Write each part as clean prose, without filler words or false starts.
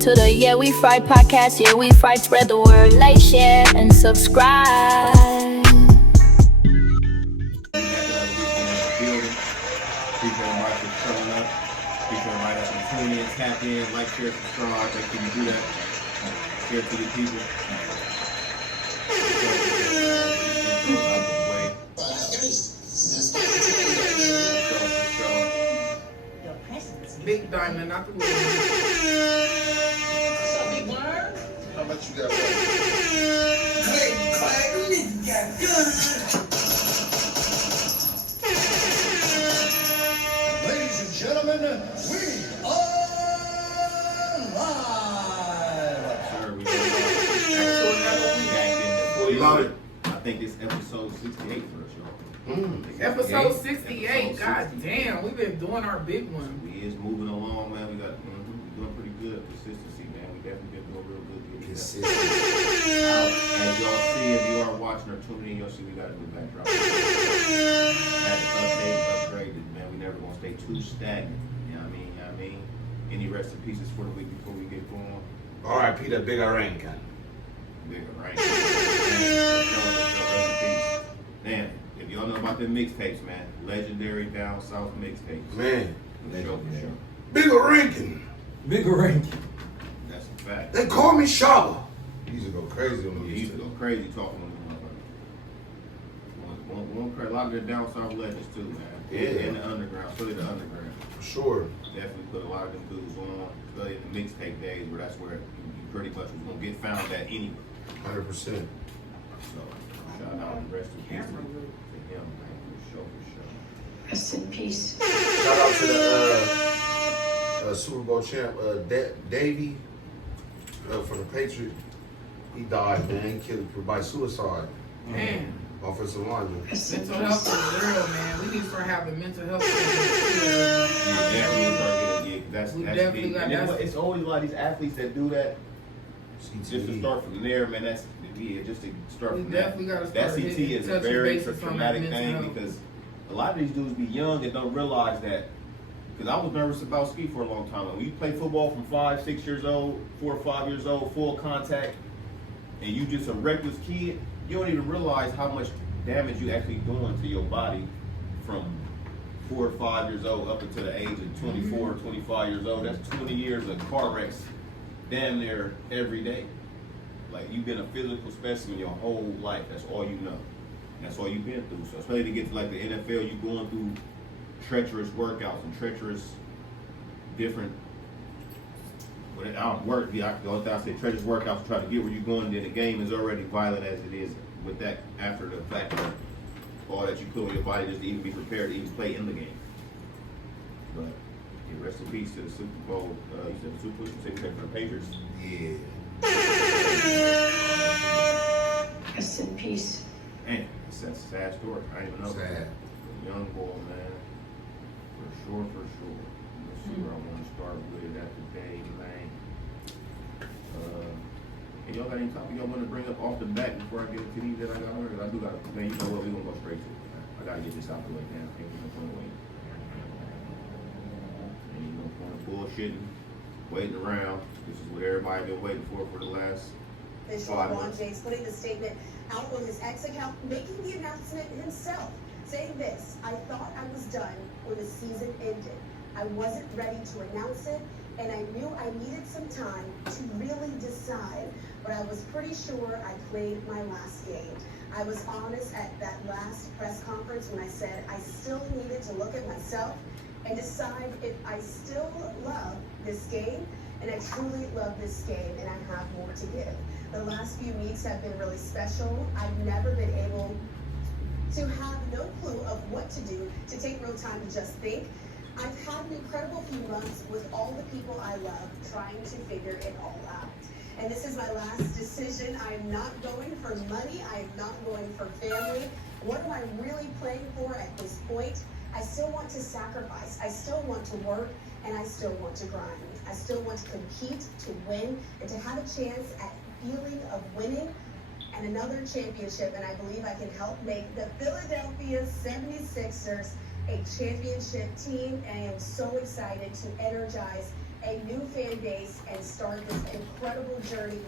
to the Yea We Fried Podcast. Yea We Fried, spread the word, like, share, and subscribe. Tap in, like, share, subscribe. Make sure you do that. Share to your people. Big diamond, not the little one. Big word. How much you got left? Click, clack, nigga got good. Ladies and gentlemen, we are live. I think it's episode 68 for us, y'all. Episode 68. God damn, we've been doing our big one. We is moving along, man. We got doing pretty good. Consistency, man. We definitely been doing real good. Consistency. As y'all see, if you are watching or tuning in, you'll see we got a new backdrop. Had to upgraded, man. We never gonna stay too stagnant. You know what I mean? Any rest in pieces for the week before we get going? R.I.P. that Big Rank. Big Rank. Man, if y'all know about them mixtapes, man, legendary down south mixtapes. Man. For sure. Big Rankin. Big Rank. That's a fact. They call me Shaba. He used to go crazy on He me. used to go crazy talking on them motherfuckers. A lot of their down south legends too, man. Yeah. In the underground, especially the underground. For sure. Definitely put a lot of them dudes on, especially in the mixtape days where that's where you pretty much was gonna get found at anyway. 100%. So shout out and rest in peace to him, man, for sure. Rest in peace. Shout out to the Super Bowl champ, Davey, from the Patriots. He died, man. He killed by suicide. Man, Offensive lineman. Rest in mental health peace. is real, man. We need to start having mental health. That's We that's definitely big. got And that. it's always a lot of these athletes that do that. Just to CTE. start from there, man, just to start We from definitely that. gotta That start CT is a touching very bases on that traumatic mental thing health. because a lot of these dudes be young and don't realize that. Because I was nervous about ski for a long time. When you play football from 5, 6 years old, 4 or 5 years old, full contact, and you just a reckless kid, you don't even realize how much damage you actually doing to your body from 4 or 5 years old up until the age of 24 or 25 years old. That's 20 years of car wrecks damn near every day. Like, you've been a physical specimen your whole life. That's all you know. That's all you've been through. So especially to get to like the NFL, you're going through treacherous workouts and treacherous different the only thing I say treacherous workouts to try to get where you're going, and then the game is already violent as it is with that after the fact of all that you put on your body just to even be prepared to even play in the game. But yeah, rest in peace to the Super Bowl. You said the Super Bowl, you said for the Patriots? Yeah. Rest in peace. Man, that's a sad story. I didn't even know. Sad. Young boy, man. For sure. Let's see where I want to start with it after Dave, man. And y'all got any topic y'all want to bring up off the bat before I get into these that I got heard? I do got, man, you know what, we're going to go straight to it. I got to get this out the way now. Ain't no point waiting. Ain't no point of bullshitting, waiting around. This is what everybody been waiting for the last Official 5 LeBron months. James putting the statement out on his X account, making the announcement himself, saying this: "I thought I was done when the season ended. I wasn't ready to announce it, and I knew I needed some time to really decide, but I was pretty sure I played my last game. I was honest at that last press conference when I said I still needed to look at myself and decide if I still love this game, and I truly love this game, and I have more to give. The last few weeks have been really special. I've never been able to have no clue of what to do, to take real time to just think. I've had an incredible few months with all the people I love, trying to figure it all out. And this is my last decision. I am not going for money. I am not going for family. What am I really playing for at this point? I still want to sacrifice. I still want to work, and I still want to grind. I still want to compete, to win, and to have a chance at feeling of winning and another championship. And I believe I can help make the Philadelphia 76ers a championship team, and I am so excited to energize a new fan base and start this incredible journey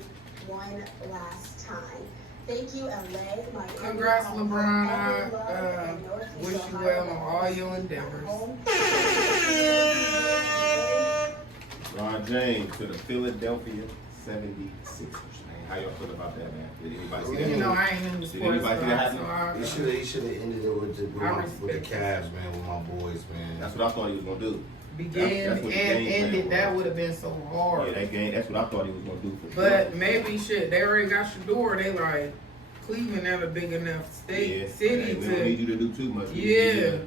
one last time. Thank you, LA. My Congrats, LeBron. Wish Northeast you Ohio. well on all your endeavors. LeBron James to the Philadelphia 76ers. How y'all feel about that, man? Did anybody see that? You know, I ain't in the Did sports anybody see that so happen? He should have ended it with the Cavs, man, with my boys, man. That's what I thought he was gonna do. Began That's and what the game plan ended. was. That would have been so hard. Yeah, that game. That's what I thought he was gonna do for But sure. maybe shit, they already got Shador. They like Cleveland not a big enough state city Hey, we don't need to. you to do too much. We need Yeah. you to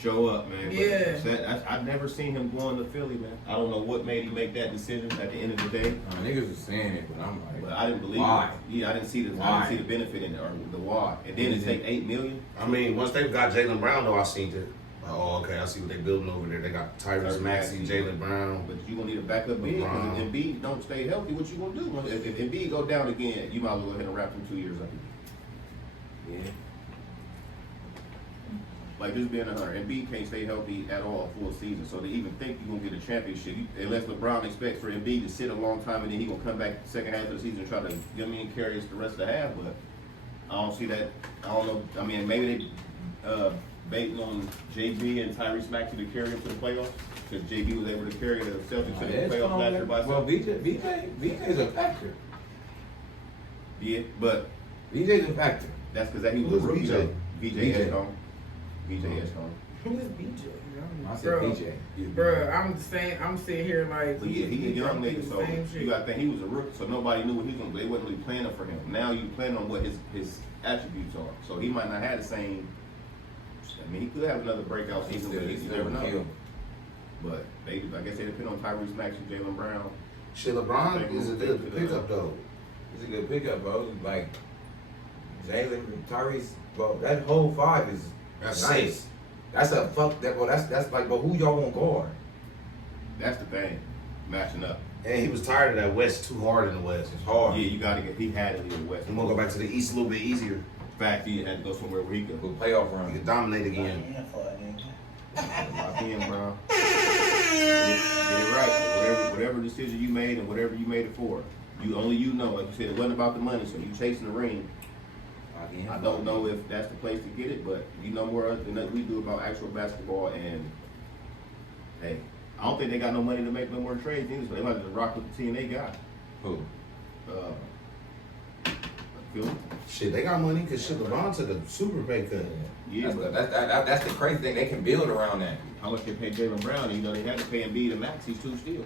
show up, man. But Yeah. I've never seen him going to Philly, man. I don't know what made him make that decision at the end of the day. Niggas was saying it, but I'm like, But I didn't believe why? it. Yeah, I didn't see the benefit in it or the why. And then to take $8 million. I mean, once they got Jaylen Brown, though, I seen it. Oh, okay, I see what they building over there. They got Tyrese Maxey, Jaylen Brown. But you gonna need a backup big because if Embiid don't stay healthy, what you gonna do? If Embiid go down again, you might as well go ahead and wrap him 2 years up. yeah. Like just being 100, Embiid can't stay healthy at all full season. So to even think you're gonna get a championship, unless LeBron expects for Embiid to sit a long time and then he gonna come back the second half of the season and try to carry us the rest of the half. But I don't see that. I don't know. I mean, maybe they baiting on JB and Tyrese Maxey to carry him to the playoffs because JB was able to carry the Celtics to the playoffs last year by Well, himself. BJ's a factor. Yeah, but BJ's a factor. that's because he was a Who's rookie. BJ? BJ Escon. BJ Escon. Who is BJ? I said Bro, BJ. Bro, I'm saying, I'm sitting here like. But yeah, he's a young nigga, so Same shit. you gotta think he was a rookie, so nobody knew what he was gonna do. They wasn't really planning for him. Now you plan on what his attributes are. So he might not have the same. I mean, he could have another breakout season, but you never know. But I guess they depend on Tyrese Maxey, Jaylen Brown. Shit, LeBron is a good pickup, though. It's a good pickup, bro. Like Jalen, Tyrese, bro. That whole five is That's nice. safe. That's a fuck that, bro. That's like, but who y'all want guard? That's the thing, matching up. And he was tired of that West, too hard in the West. It's hard. Yeah, you gotta get. He had to leave the West. I'm gonna go back to the East a little bit easier. In fact, he had to go somewhere where he could. Good playoff He run. could dominate again. Lock in, bro. Get it right. Whatever decision you made and whatever you made it for, you know. Like you said, it wasn't about the money, so you chasing the ring. I don't know if that's the place to get it, but you know more than that we do about actual basketball. And hey, I don't think they got no money to make no more trades either, so they might just rock with the team they got. Who? Philly. Shit, they got money because shit, LeBron took a super pay cut. Yeah, but That's the crazy thing. They can build around that. how much they paid Jaylen Brown? And, they had to pay Embiid and Maxey too still.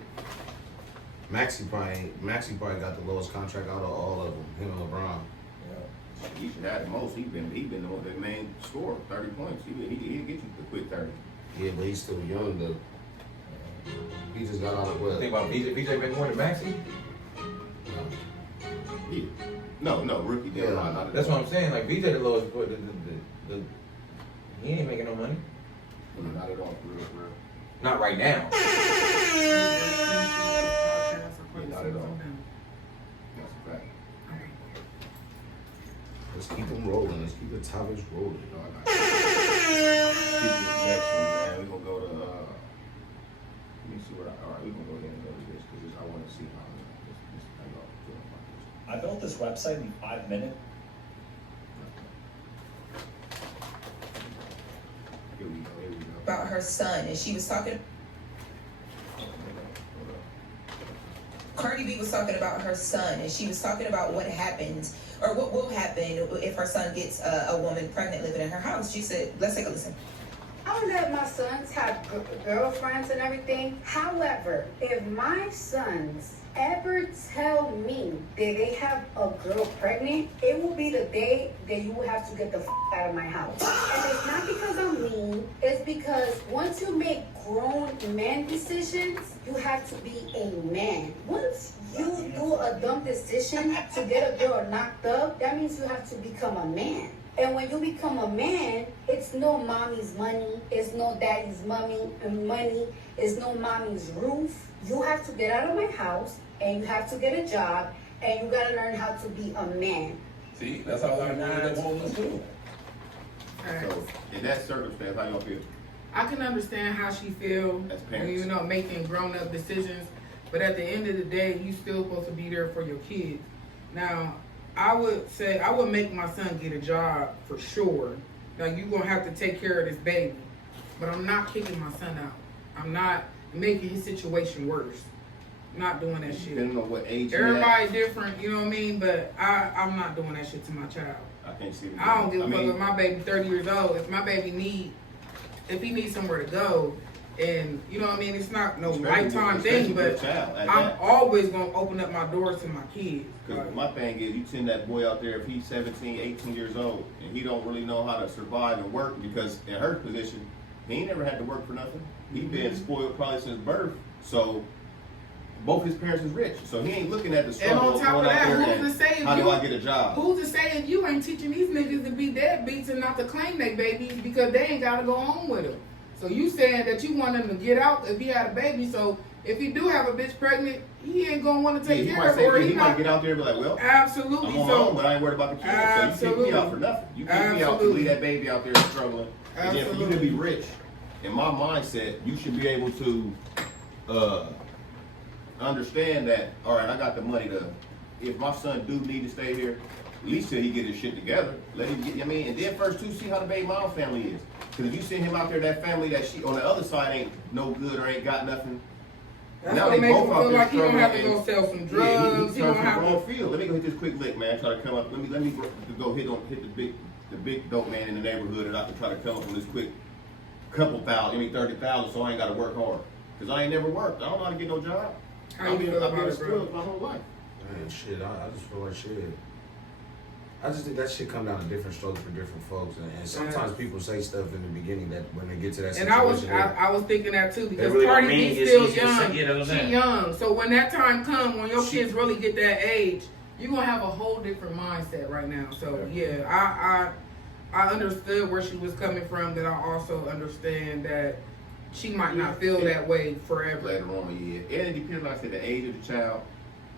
Maxey probably got the lowest contract out of all of them. Him and LeBron. He should have the most. He been the main scorer, 30 points. He'll get you the quick 30. Yeah, but he's still young though. He just got out of what? Think about BJ. BJ make more than Maxey. Yeah. No, rookie deal. Yeah. Not That's what I'm saying. Like BJ the lowest, but he ain't making no money. Not at all, for real. Not right now. Not at all. That's a fact. Let's keep them rolling. Let's keep the topics rolling. Keep this next one, man. We're gonna go to let me see what alright, we're gonna go ahead and go to this because I wanna see how y'all feel about this. I built this website in 5 minutes. Here we go. About her son, and she was talking. Cardi B was talking about her son, and she was talking about what happens or what will happen if her son gets a woman pregnant living in her house. She said, let's take a listen. I would let my sons have girlfriends and everything. However, if my sons ever tell me that they have a girl pregnant, it will be the day that you will have to get the out of my house. And it's not because I'm mean, it's because once you make grown man decisions, you have to be a man. Once you do a dumb decision to get a girl knocked up, that means you have to become a man. And when you become a man, it's no mommy's money, it's no daddy's money, it's no mommy's roof. You have to get out of my house, and you have to get a job, and you gotta learn how to be a man. See, that's how I wanted that woman too. So in that circumstance, how y'all feel? I can understand how she feel, As parents. you know, making grown-up decisions. But at the end of the day, you still supposed to be there for your kids. Now, I would say I would make my son get a job for sure. Now you're gonna have to take care of this baby, but I'm not kicking my son out. I'm not making his situation worse. I'm not doing that shit. Depending on what age. Everybody different, you know what I mean? But I'm not doing that shit to my child. I can't see. I don't give a fuck if my baby 30 years old. If my baby if he needs somewhere to go, and you know what I mean, it's not no lifetime thing, but I'm always gonna open up my doors to my kids. Because my thing is, you send that boy out there if he's 17, 18 years old, and he don't really know how to survive and work, because in her position, he ain't never had to work for nothing. He been spoiled probably since birth, so both his parents is rich, so he ain't looking at the struggle. And on top of that, who's to say how do I get a job? Who's to say if you ain't teaching these niggas to be deadbeats and not to claim they babies because they ain't gotta go home with them? So you saying that you want him to get out if he had a baby, so if he do have a bitch pregnant, he ain't gonna want to take care of her. Or he might get out there and be like, well, absolutely. I'm on my own, but I ain't worried about the kids. Absolutely. So you kick me out for nothing. You kick me out to leave that baby out there struggling. And then for you to be rich, in my mindset, you should be able to understand that, all right, I got the money to, if my son do need to stay here, at least till he get his shit together. Let him get, I mean, and then first too, see how the baby mom family is. Because if you send him out there, that family that she, on the other side ain't no good or ain't got nothing. That's now what they makes both him out feel there like he don't have to struggling go sell some Yeah, drugs. he turned from the wrong field. Let me go hit this quick lick, man. Try to come up. Let me go hit the big dope man in the neighborhood, and I can try to come up with this quick couple thousand, 30,000, so I ain't got to work hard. Because I ain't never worked. I don't know how to get no job. How you feel about it, bro? My whole life. Man, shit, I just feel like shit. I just think that shit come down to different strokes for different folks, and sometimes people say stuff in the beginning that when they get to that situation. And I was thinking that too, because really Cardi mean B still it's young. easy to say, She young, so when that time comes, when your kids really get that age, you're gonna have a whole different mindset right now. So yeah, I understood where she was coming from, but I also understand that she might not feel that way forever. Later on, yeah. And it depends, like I said, the age of the child,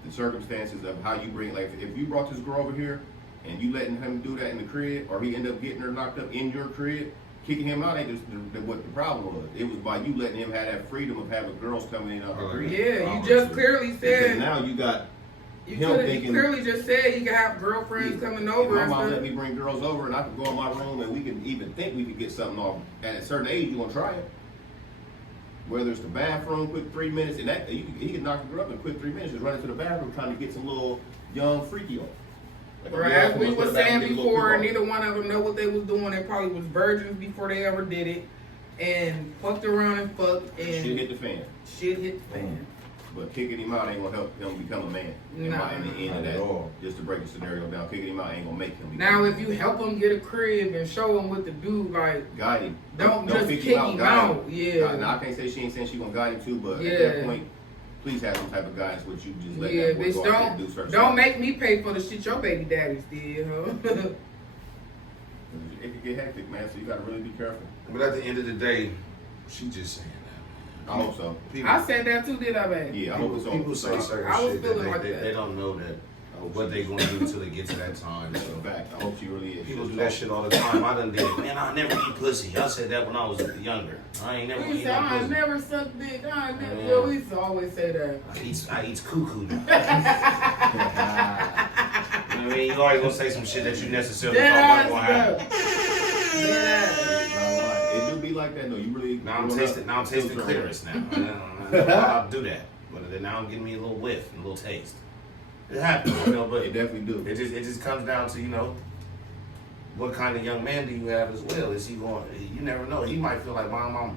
the circumstances of how you bring. Like if you brought this girl over here and you letting him do that in the crib, or he end up getting her locked up in your crib, kicking him out ain't just what the problem was. It was by you letting him have that freedom of having girls coming in out the crib. Yeah, you just clearly said. Because now you got him thinking. You clearly just said he could have girlfriends coming over. My mom let me bring girls over, and I could go in my room, and we can even think we could get something off. At a certain age, you gonna try it. Whether it's the bathroom, quick 3 minutes, and that he can knock the girl up in quick 3 minutes, just running to the bathroom trying to get some little young freaky on. Or as we were saying before, neither one of them know what they was doing. They probably was virgins before they ever did it, and fucked around and fucked, and shit hit the fan. Shit hit the fan. But kicking him out ain't gonna help him become a man. In the end of that, just to break the scenario down, kicking him out ain't gonna make him. Now, if you help him get a crib and show him what to do, like guide him. Don't just kick him out. Yeah. Now, I can't say she ain't saying she gonna guide him too, but at that point, please have some type of guidance with you. Just let that boy go out there and do certain don't make me pay for the shit your baby daddies did, huh? It can get hectic, man. So you gotta really be careful. But at the end of the day, she just saying that. I hope so. I said that too, did I, baby? Yeah, I hope so. People say certain shit that they don't know that what they gonna do until they get to that time. So fact, I hope she really is. People do that shit all the time. I done did it. Man, I never eat pussy. I said that when I was younger. I ain't never eat no I pussy. never sucked dick. I never. Yeah. We used to always say that. I eat cuckoo now. I mean, you always gonna say some shit that you necessarily thought wasn't gonna happen. It do be like that though. You really now I'm tasting clitoris now. I'll do that, but then now I'm getting me a little whiff, a little taste. It happens, you know, but it definitely do. It just comes down to, you know, what kind of young man do you have as well? Is he going? You never know. He might feel like, Mom,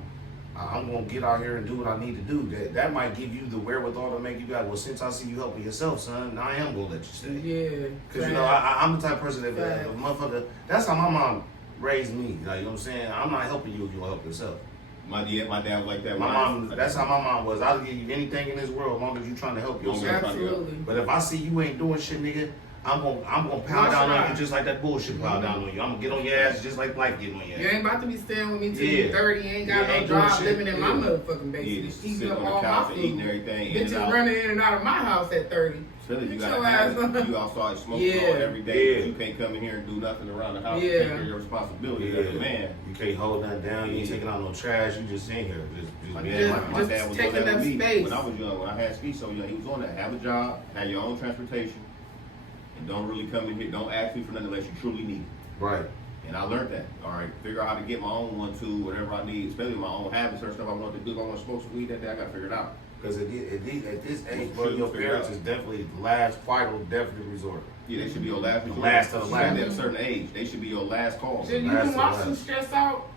I'm gonna get out here and do what I need to do. That might give you the wherewithal to make you go, well, since I see you helping yourself, son, I am gonna let you stay. Yeah. Because you know, I'm the type of person that a motherfucker. That's how my mom raised me. Like, you know what I'm saying? I'm not helping you if you will help yourself. My dad was like that. My mom, that's how my mom was. I'll give you anything in this world as long as you trying to help yourself. Absolutely. But if I see you ain't doing shit, nigga, I'm gonna pound down on you just like that bullshit pound down on you. I'm gonna get on your ass just like life getting on your ass. You ain't about to be staying with me till you 30. Ain't got no ain't doing job, shit. living in my motherfucking basement. Yeah, just eating sitting up on the all couch my and eating food. everything. in and Bitches out. running in and out of my house at 30. Silly, you Get gotta your have ass it. You outside smoking all every day. You can't come in here and do nothing around the house. Yeah. You take care of your responsibility as a man. You can't hold nothing down. You ain't taking out no trash. You just in here. Just My being dad, like my dad was on taking that up with me space. when I was young. When I had Ski so young, he was on that. Have a job, have your own transportation, and don't really come in here. Don't ask me for nothing unless you truly need it. Right. And I learned that. All right, figure out how to get my own 1, 2, whatever I need, especially my own habits or stuff I want to do. If I want to smoke some weed that day, I got to figure it out. Because at this age, bro, Should your figure parents out. is definitely the last final definite resort. Yeah, they should be your last resort. Last of the last. At a certain age, they should be your last call. Shit, you been watching stress out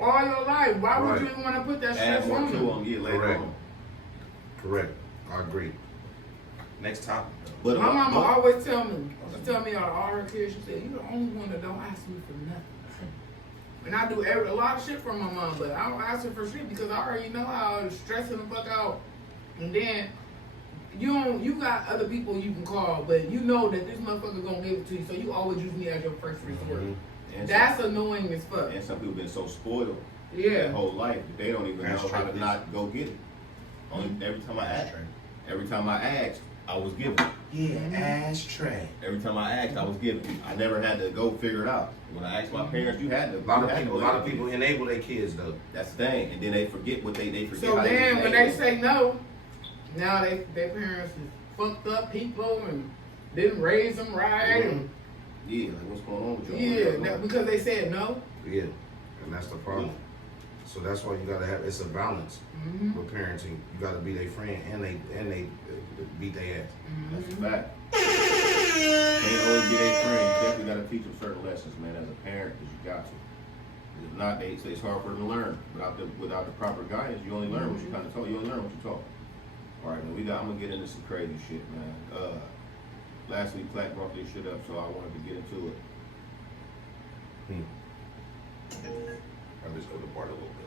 all your life. Why would you even want to put that Add stress more on to them? them, yeah, later Correct. on. Correct. I agree. Next topic. But My mama always tell me, she tell me out of all her kids, she said, you the only one that don't ask me for nothing. And I do a lot of shit for my mom, but I don't ask her for shit because I already know how stressing the fuck out. And then you got other people you can call, but you know that this motherfucker gonna give it to you, so you always use me as your first resort. And That's annoying as fuck. And some people been so spoiled Yeah. their whole life that they don't even That's know how true. to not go get it. Only every time I asked, I was given. Yeah, ashtray. Every time I asked, I was given. I never had to go figure it out. When I asked my parents, you had to. A lot of people enable their kids though. That's the thing, and then they forget what they forget. So how then when enable. they say no, now their parents is fucked up people and didn't raise them right. And, yeah, like what's going on with you? because they said no. Yeah, and that's the problem. So that's why you gotta have it's a balance with parenting. You gotta be their friend and they beat their ass. That's a fact. Can't always be their friend. You definitely gotta teach them certain lessons, man. As a parent, because you got to. If not, they say it's hard for them to learn. Without the proper guidance, you only learn what you kind of taught. You only learn what you taught. All right, man. I'm gonna get into some crazy shit, man. Last week, Platt brought this shit up, so I wanted to get into it. I'll just go to the part a little bit.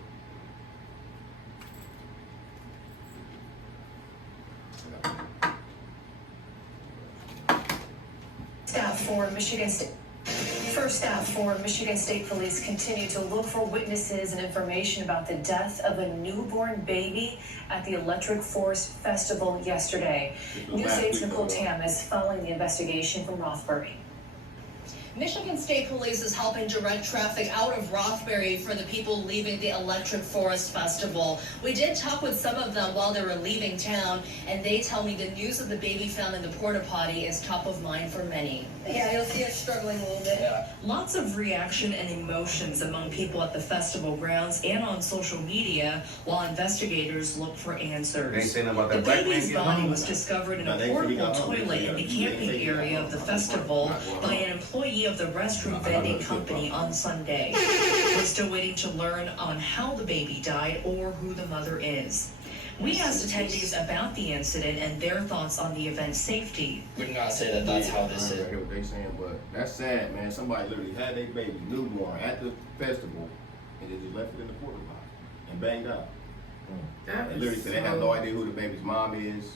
First out for Michigan State Police continue to look for witnesses and information about the death of a newborn baby at the Electric Forest Festival yesterday. News 8's Nicole Tam is following the investigation from Rothbury. Michigan State Police is helping direct traffic out of Rothbury for the people leaving the Electric Forest Festival. We did talk with some of them while they were leaving town, and they tell me the news of the baby found in the porta potty is top of mind for many. Yeah, you'll see us struggling a little bit. Lots of reaction and emotions among people at the festival grounds and on social media while investigators look for answers. They ain't saying about The that black man baby's getting body home. was discovered in No, a they said he portable got home. toilet in the camping area of the festival by an employee of the restroom vending company on Sunday. We're still waiting to learn on how the baby died or who the mother is. We asked attendees about the incident and their thoughts on the event's safety. Would not say that that's how this I is. hear what they saying, but that's sad, man. Somebody literally had their baby newborn at the festival and they just left it in the porta potty and banged out. That They is literally said they have no idea who the baby's mom is,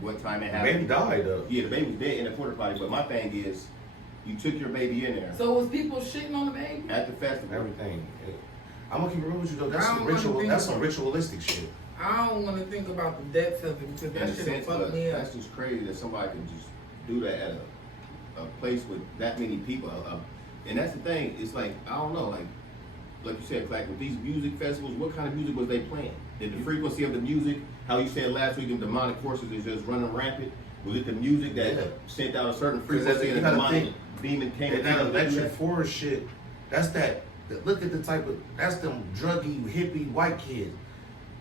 what time it The happened. baby died though. Yeah, the baby was dead in the porta potty, but my thing is, you took your baby in there So was people shitting on the baby? at the festival. Everything. I'm gonna keep it real with you though. That's I some don't wanna ritual. think That's some about- ritualistic shit. I don't want to think about the depths of it because In that a shit sense, fuck but me up. that's just crazy that somebody can just do that at a place with that many people. And that's the thing. It's like I don't know, like you said, like with these music festivals, what kind of music was they playing? Did the frequency of the music, how you said last week, the demonic forces is just running rampant? Was it the music that sent out a certain frequency and the demonic demon came? And that electric forest shit, that's look at the type of, that's them druggy, hippie, white kids.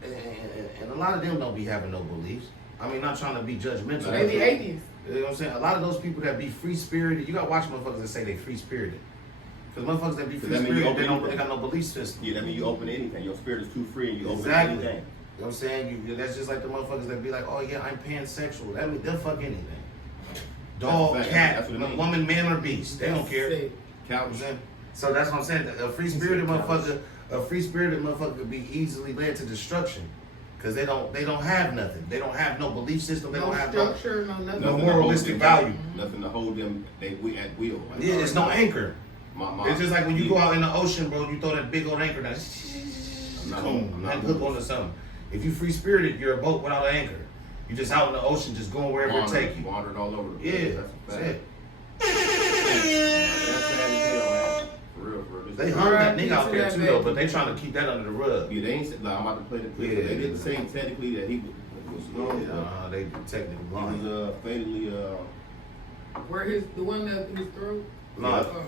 And a lot of them don't be having no beliefs. I mean, not trying to be judgmental. They be atheists. You know what I'm saying? A lot of those people that be free-spirited, you gotta watch motherfuckers that say they free-spirited. Because motherfuckers that be free-spirited, they don't really got no belief system. Yeah, that means you open to anything. Your spirit is too free and you open to Exactly. anything. You know what I'm saying? That's just like the motherfuckers that be like, oh yeah, I'm pansexual. That means they'll fuck anything. Dog, That's cat, what it means. woman, man, or beast. They don't care. Sick. You know what I'm saying? So that's what I'm saying. A free-spirited motherfucker could be easily led to destruction. Because they don't have nothing. They don't have no belief system. They No don't have structure, no nothing. no moralistic value. Nothing to hold them at will. Like, Yeah, it's no anchor. My It's just like when you go out in the ocean, bro, you throw that big old anchor down. I'm not and hook onto something. If you free spirited, you're a boat without an anchor. You're just out in the ocean, just going wherever it take you. Wandered all over. Yeah, that's it. That's sad as hell, man. For real. They hung that nigga out there too, though, but they trying to keep that under the rug. Yeah, they ain't. Like, I'm about to play the clip. Yeah. They didn't say technically that he was they technically he blind. was fatally. Where the one that his throat? No.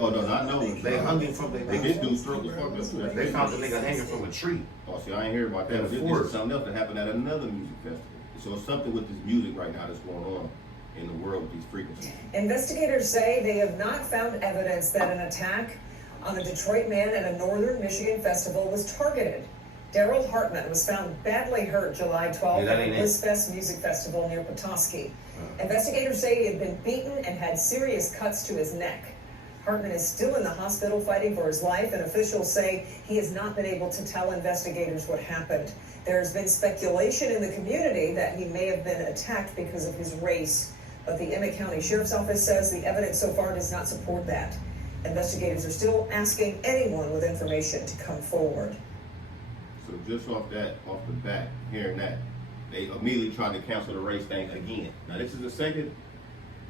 Oh no, not knowing. They hung him from This dude's throat was fucked up. They found the nigga hanging from a tree. Oh, see, I ain't hear about that. This is something else that happened at another music festival. So it's something with this music right now that's going on in the world with these frequencies. Investigators say they have not found evidence that an attack on a Detroit man at a northern Michigan festival was targeted. Daryl Hartman was found badly hurt July 12th at the BlizzFest Music Festival near Petoskey. Investigators say he had been beaten and had serious cuts to his neck. Hartman is still in the hospital fighting for his life, and officials say he has not been able to tell investigators what happened. There's been speculation in the community that he may have been attacked because of his race, but the Emmett County Sheriff's Office says the evidence so far does not support that. Investigators are still asking anyone with information to come forward. So just off the bat, hearing that, they immediately tried to cancel the race thing again. Now this is the second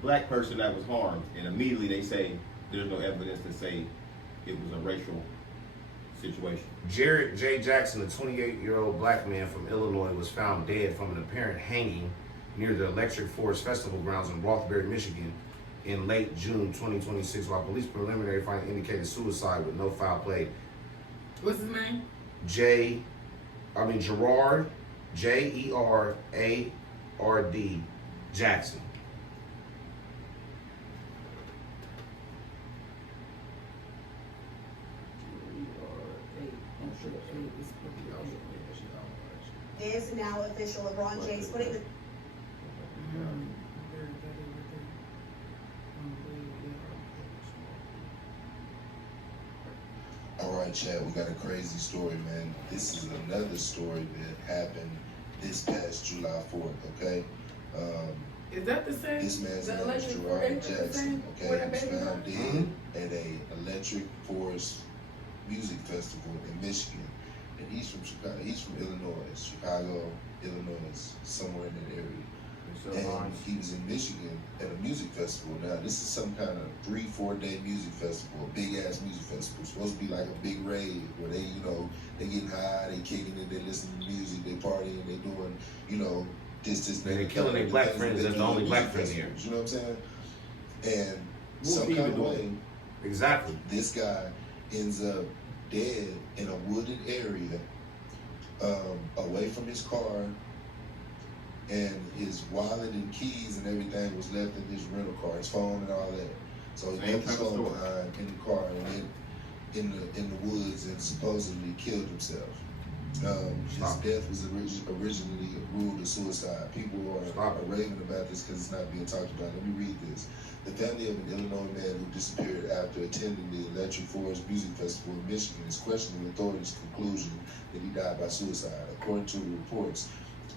black person that was harmed, and immediately they say there's no evidence to say it was a racial situation. Gerard Jackson, a 28-year-old black man from Illinois, was found dead from an apparent hanging near the Electric Forest Festival grounds in Rothbury, Michigan in late June 2026, while police preliminary findings indicated suicide with no foul play. What's his name? Gerard, J-E-R-A-R-D, Jackson. Is now official. LeBron James putting the All right, Chad, we got a crazy story, man. This is another story that happened this past July 4th, okay? Is that the same? This man's name is Gerard Jackson, okay? He was found dead at a Electric Forest Music Festival in Michigan. And he's from Chicago. He's from Illinois, Illinois, somewhere in that area. And he was in Michigan at a music festival. Now, this is some kind of 3-4 day music festival, a big ass music festival. It's supposed to be like a big rave where they, they getting high, they kicking it, they listening to music, they partying, they doing, this. They're killing their black friends. That's the only black friend here. You know what I'm saying? And some kind of way, exactly, this guy ends up dead in a wooded area, away from his car, and his wallet and keys and everything was left in his rental car, his phone and all that. So he left his phone behind in the car and then in the woods and supposedly killed himself. His death was originally ruled a suicide. People are raving about this because it's not being talked about. Let me read this. The family of an Illinois man who disappeared after attending the Electric Forest Music Festival in Michigan is questioning authorities' conclusion that he died by suicide. According to the reports,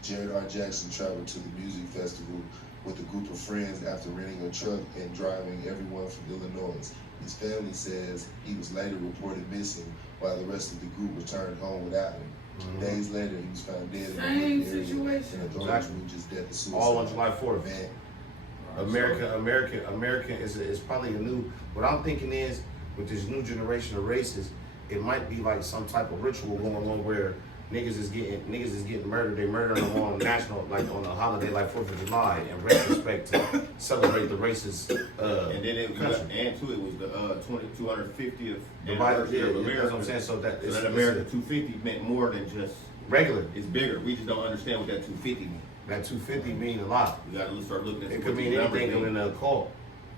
Gerard Jackson traveled to the music festival with a group of friends after renting a truck and driving everyone from Illinois. His family says he was later reported missing while the rest of the group returned home without him. Days later, he was found dead in the area, and authorities ruled his death as suicide. All on July 4th. Man. American is probably a new, what I'm thinking is, with this new generation of races, it might be like some type of ritual going on where niggas is getting murdered. They murder them on national, like on a holiday like 4th of July, in retrospect to celebrate the racist and then and to it was the 250th anniversary of America. That's what I'm saying. So that America 250 meant more than just regular. It's bigger. We just don't understand what that 250 means. That 250 mean a lot. We gotta start looking at it. Could mean anything in the occult.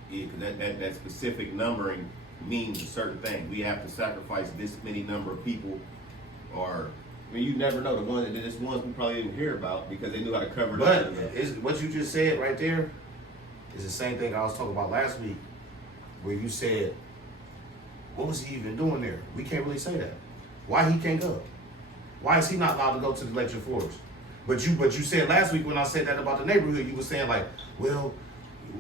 Yeah, because that specific numbering means a certain thing. We have to sacrifice this many number of people, or I mean, you never know. The ones we probably didn't hear about because they knew how to cover it up. But what you just said right there is the same thing I was talking about last week, where you said, what was he even doing there? We can't really say that. Why he can't go? Why is he not allowed to go to the electric forest? But you said last week when I said that about the neighborhood, you were saying like, well,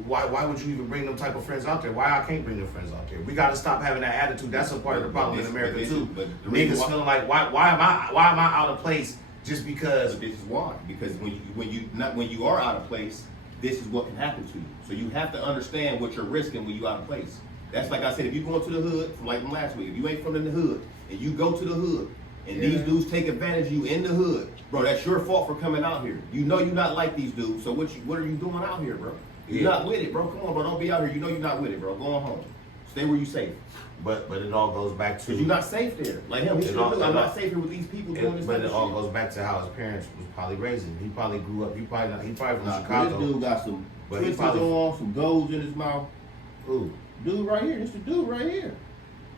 why would you even bring them type of friends out there? Why I can't bring them friends out there? We got to stop having that attitude. That's a part of the problem in America too. Niggas feeling like why am I out of place just because? But this is why. Because when you are out of place, this is what can happen to you. So you have to understand what you're risking when you're out of place. That's like I said, if you go into the hood, like from last week, if you ain't from in the hood and you go to the hood and these dudes take advantage of you in the hood, bro, that's your fault for coming out here. You know you're not like these dudes, so what are you doing out here, bro? You're not with it, bro. Come on, bro. Don't be out here. You know you're not with it, bro. Go on home. Stay where you safe. But it all goes back to because you're not safe there. Like him, he should have. I'm not safe here with these people doing this. But it all goes back to how his parents was probably raising. He probably grew up. He probably from Chicago. This dude got some twisted on, some golds in his mouth. Who? Dude right here. This the dude right here.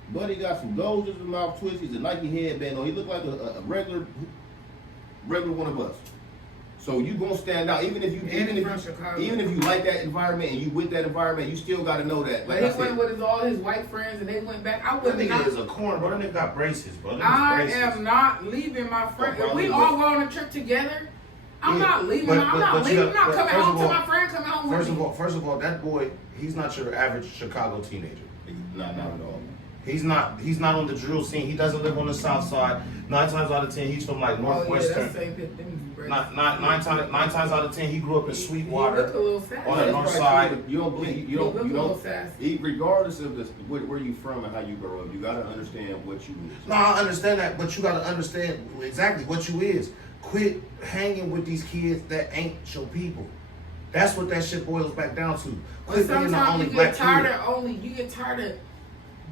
Buddy got some golds in his mouth, twisties, a Nike headband on. He looked like a regular one of us. So you gonna stand out, even if you like that environment and you with that environment, you still gotta know that. Like he went with all his white friends and they went back. I wouldn't. That nigga is a corn, bro. That nigga got braces, bro. I am not leaving my friend. If we all go on a trip together, I'm not leaving. I'm not leaving. I'm not coming home to my friend coming home with me. First of all, that boy, he's not your average Chicago teenager. Not at all. He's not on the drill scene. He doesn't live on the south side. 9 times out of 10, he's from like Northwestern. Nine times out of 10, he grew up in Sweetwater on the north side. You don't believe you don't. Regardless of where you from and how you grow up, you gotta understand what you is. No, I understand that, but you gotta understand exactly what you is. Quit hanging with these kids that ain't your people. That's what that shit boils back down to. Quit being the only black kid. You get tired of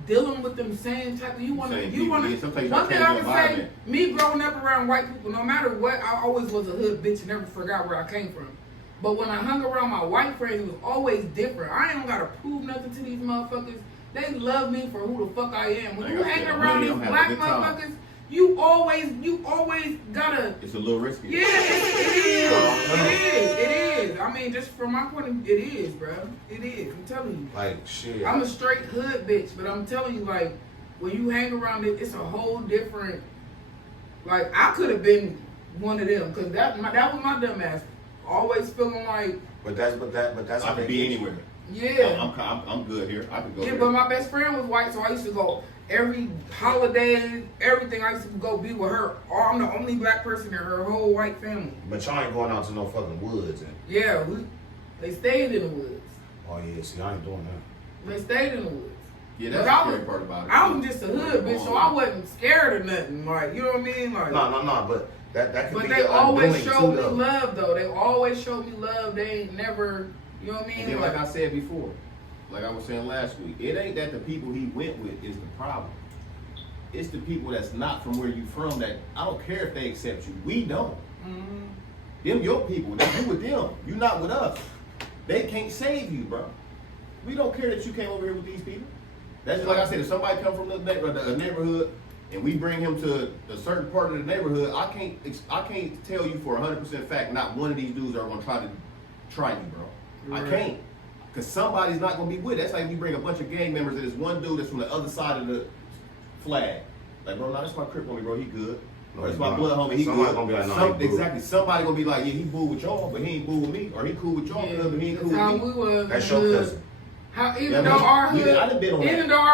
dealing with them same type of, one thing I can say, me growing up around white people, no matter what, I always was a hood bitch and never forgot where I came from. But when I hung around my white friends, it was always different. I ain't gotta prove nothing to these motherfuckers. They love me for who the fuck I am. When you hang around these black motherfuckers, you always gotta. It's a little risky. Yeah, it is. I mean, just from my point of view, it is, bro. It is. I'm telling you. Like shit. I'm a straight hood bitch, but I'm telling you, like, when you hang around it, it's a whole different. Like, I could have been one of them, cause that was my dumb ass. Always feeling like. But that's. I could be anywhere. Yeah. I'm good here. I could go. Yeah, but my best friend was white, so I used to go every holiday, everything. I used to go be with her. I'm the only black person in her whole white family. But y'all ain't going out to no fucking woods. Yeah, they stayed in the woods. Oh yeah, see, I ain't doing that. They stayed in the woods. Yeah, that's the scary part about it. I was just a hood bitch, so I wasn't scared of nothing. Like, you know what I mean? Like, no, but that could be. But they always showed me love, though. They always showed me love. They ain't never, you know what I mean? And then, like I said before, like I was saying last week, it ain't that the people he went with is the problem. It's the people that's not from where you from that I don't care if they accept you. We don't. Mm-hmm. Them your people. That you with them. You not with us. They can't save you, bro. We don't care that you came over here with these people. That's just like I said. If somebody come from a neighborhood and we bring him to a certain part of the neighborhood, I can't tell you for 100% fact not one of these dudes are gonna try you, bro. Right. I can't. Because somebody's not going to be with it. That's like we bring a bunch of gang members and there's one dude that's from the other side of the flag. Like, bro, no, that's my Crip homie, bro. He good. No, that's my blood homie. He good. Gonna be like, no, exactly. Somebody going to be like, yeah, he cool with y'all, but he ain't cool with me. Or he cool with y'all, but he ain't cool with me. That's your cousin. Even though our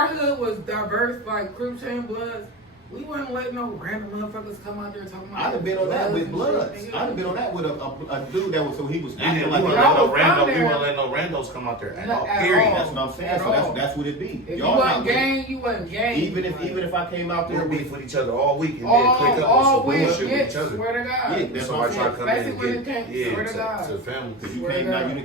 hood was diverse, like Crip chain Bloods, we wouldn't let no random motherfuckers come out there talking about. I'd have been on that with Bloods. I'd have been on that with a dude that was, so he was acting like we wouldn't let no randos come out there at all. Period. That's what I'm saying. So that's what it be. If you wasn't gang, you wasn't gang. Even if I came out there beef with each other all week and then click up on some bullshit with each other. Swear to God. Yeah, that's what I'm saying. Especially when it came. Swear to God. To the family. Because you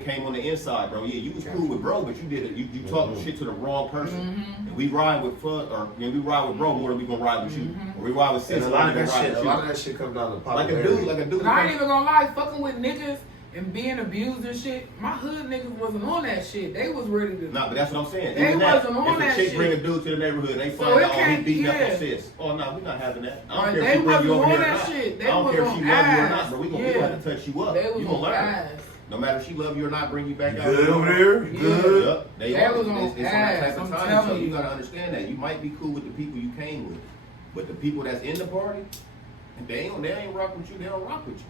came on the inside, bro. Yeah, you was cool with bro, but you did it. You talking shit to the wrong person. And we ride with we ride with bro more than we gonna ride with you. Or we ride with and a lot of that shit comes down to popularity. Like a dude. I ain't even gonna lie, fucking with niggas and being abused and shit. My hood niggas wasn't on that shit. They was ready to. Nah, but that's what I'm saying. They wasn't on that shit. If a chick bring a dude to the neighborhood and they find out he beating up a sis. Oh no, we not having that. I don't care if she bring you over here or not. I don't care if she love you or not, but we gonna have to touch you up. You gonna learn. No matter if she love you or not, bring you back out. Good over there. Good. Yep. They was on that type of time. So you gotta understand that you might be cool with the people you came with, but the people that's in the party. They ain't rock with you. They don't rock with you.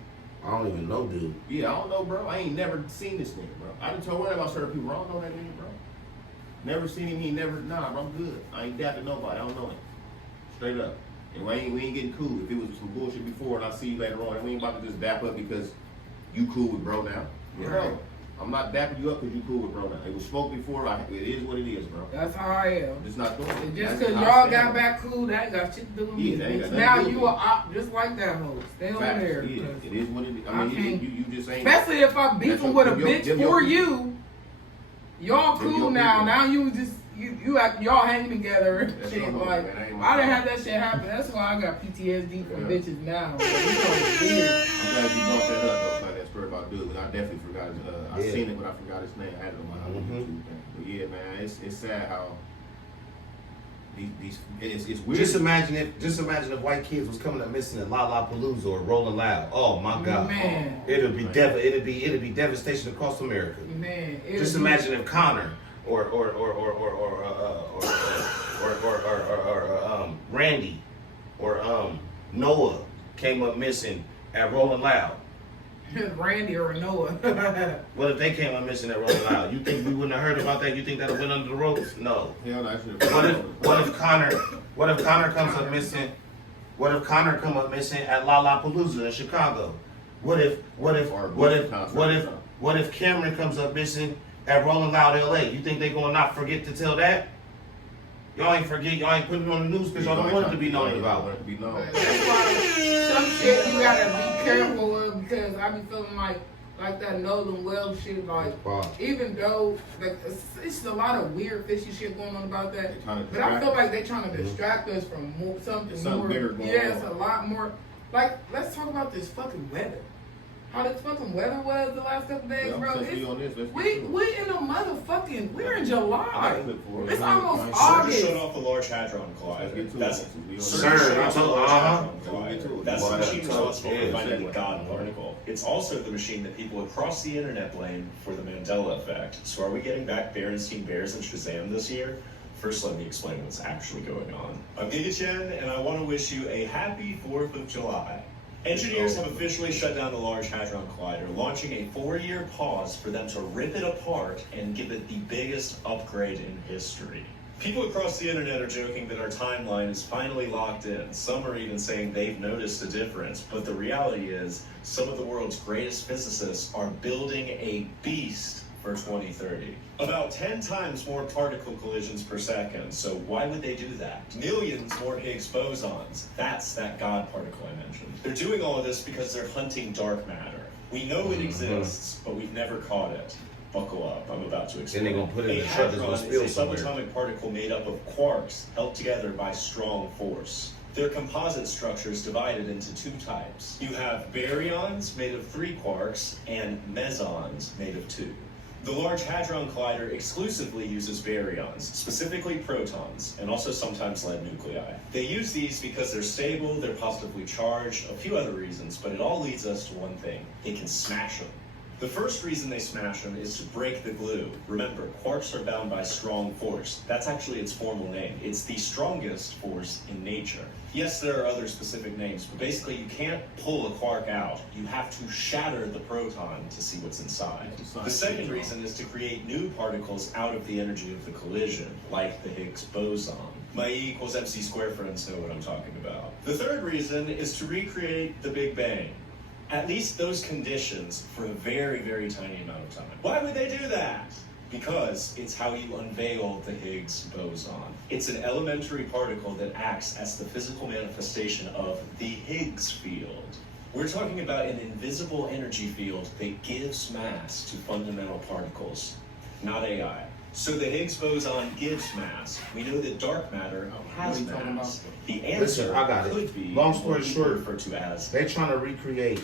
I don't even know, dude. Yeah, I don't know, bro. I ain't never seen this nigga, bro. I done told one about certain people. I don't know that nigga, bro. Never seen him. He never. Nah, bro, I'm good. I ain't dapping nobody. I don't know him. Straight up. And we ain't getting cool. If it was some bullshit before and I see you later on, and we ain't about to just dap up because you cool with bro now. Right. Bro, I'm not dapping you up because you cool with bro now. It was spoke before. It is what it is, bro. That's how I am. I'm just not doing it. Just That's because how I y'all stand. got back cool, that ain't got shit to do with me. Yeah, that ain't got nothing Now to do you with a op just like that hoe. Stay on Facts. there. Yeah, because it is what it is. I mean, you just ain't. Especially if I'm beefing with a bitch for you. Y'all cool now. Now you just you act, y'all hanging together and That's shit. no Like man, that ain't my I didn't fault. have that shit happen. That's why I got PTSD from bitches now. Like, I'm glad you brought that up though, like that story about dude. I definitely forgot. I seen it, but I forgot his name. I had it on my YouTube thing. But yeah, man, it's sad how these it's weird. Just imagine if white kids was coming up missing in Lollapalooza or Rolling Loud. Oh my God, Man. it'd be devastation across America. Man, Just imagine if Connor or Randy or Noah came up missing at Rolling Loud. Randy or Noah. What if they came up missing at Rolling Loud? You think we wouldn't have heard about that? You think that'd have went under the ropes? No. Hell, no, What if Connor comes up missing? What if Connor come up missing at Lollapalooza in Chicago? What if Cameron comes up missing at Rolling Loud LA? You think they gonna not forget to tell that? Y'all ain't forget. Y'all ain't putting it on the news because y'all don't want it to be known about. That's why some shit you gotta be careful of, because I be feeling like that Nolan Wells shit. Like even though like it's a lot of weird fishy shit going on about that, but I feel like they trying to distract us from something more. bigger going Yeah, it's on. a lot more. Like let's talk about this fucking weather. How this fucking weather was the last couple days, Yeah, I'm bro. touching you on this. Let's We get to it. in a motherfucking. We're in July. It's Mhm. almost Nice. August. Shut off the Large Hadron Collider. That's Sir, I told- That's the machine responsible Yeah, for finding the exactly. God particle. It's also the machine that people across the internet blame for the Mandela effect. So are we getting back Berenstain Bears and Shazam this year? First, let me explain what's actually going on. I'm Giga Chen, and I want to wish you a happy 4th of July. Engineers have officially shut down the Large Hadron Collider, launching a 4-year pause for them to rip it apart and give it the biggest upgrade in history. People across the internet are joking that our timeline is finally locked in. Some are even saying they've noticed a difference, but the reality is some of the world's greatest physicists are building a beast for 2030. About 10 times more particle collisions per second, so why would they do that? Millions more Higgs bosons. That's that God particle I mentioned. They're doing all of this because they're hunting dark matter. We know it exists, but we've never caught it. Buckle up, I'm about to explain. Then they gonna put it in A the truck that's hadron gonna spill is a somewhere. subatomic particle made up of quarks held together by strong force. Their composite structure is divided into 2 types. You have baryons made of 3 quarks and mesons made of 2. The Large Hadron Collider exclusively uses baryons, specifically protons, and also sometimes lead nuclei. They use these because they're stable, they're positively charged, a few other reasons, but it all leads us to one thing: they can smash them. The first reason they smash them is to break the glue. Remember, quarks are bound by strong force. That's actually its formal name. It's the strongest force in nature. Yes, there are other specific names, but basically you can't pull a quark out. You have to shatter the proton to see what's inside. The second reason is to create new particles out of the energy of the collision, like the Higgs boson. My E equals MC squared friends know what I'm talking about. The third reason is to recreate the Big Bang. At least those conditions for a very, very tiny amount of time. Why would they do that? Because it's how you unveil the Higgs boson. It's an elementary particle that acts as the physical manifestation of the Higgs field. We're talking about an invisible energy field that gives mass to fundamental particles, not AI. So the Higgs boson gives mass. We know that dark matter has mass. The answer Listen, I got could it. be Long story what we short, refer to as they're trying to recreate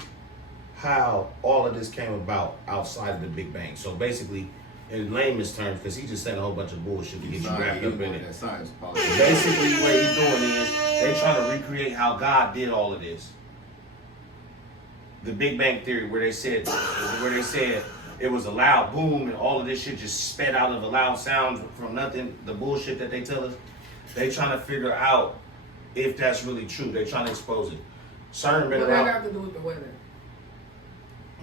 how all of this came about outside of the Big Bang. So basically, in layman's terms, because he just said a whole bunch of bullshit to get you wrapped up in it. Basically, what he's doing is they're trying to recreate how God did all of this. The Big Bang Theory, where they said it was a loud boom and all of this shit just sped out of a loud sound from nothing. The bullshit that they tell us, they trying to figure out if that's really true. They're trying to expose it. CERN been What around. that got to do with the weather?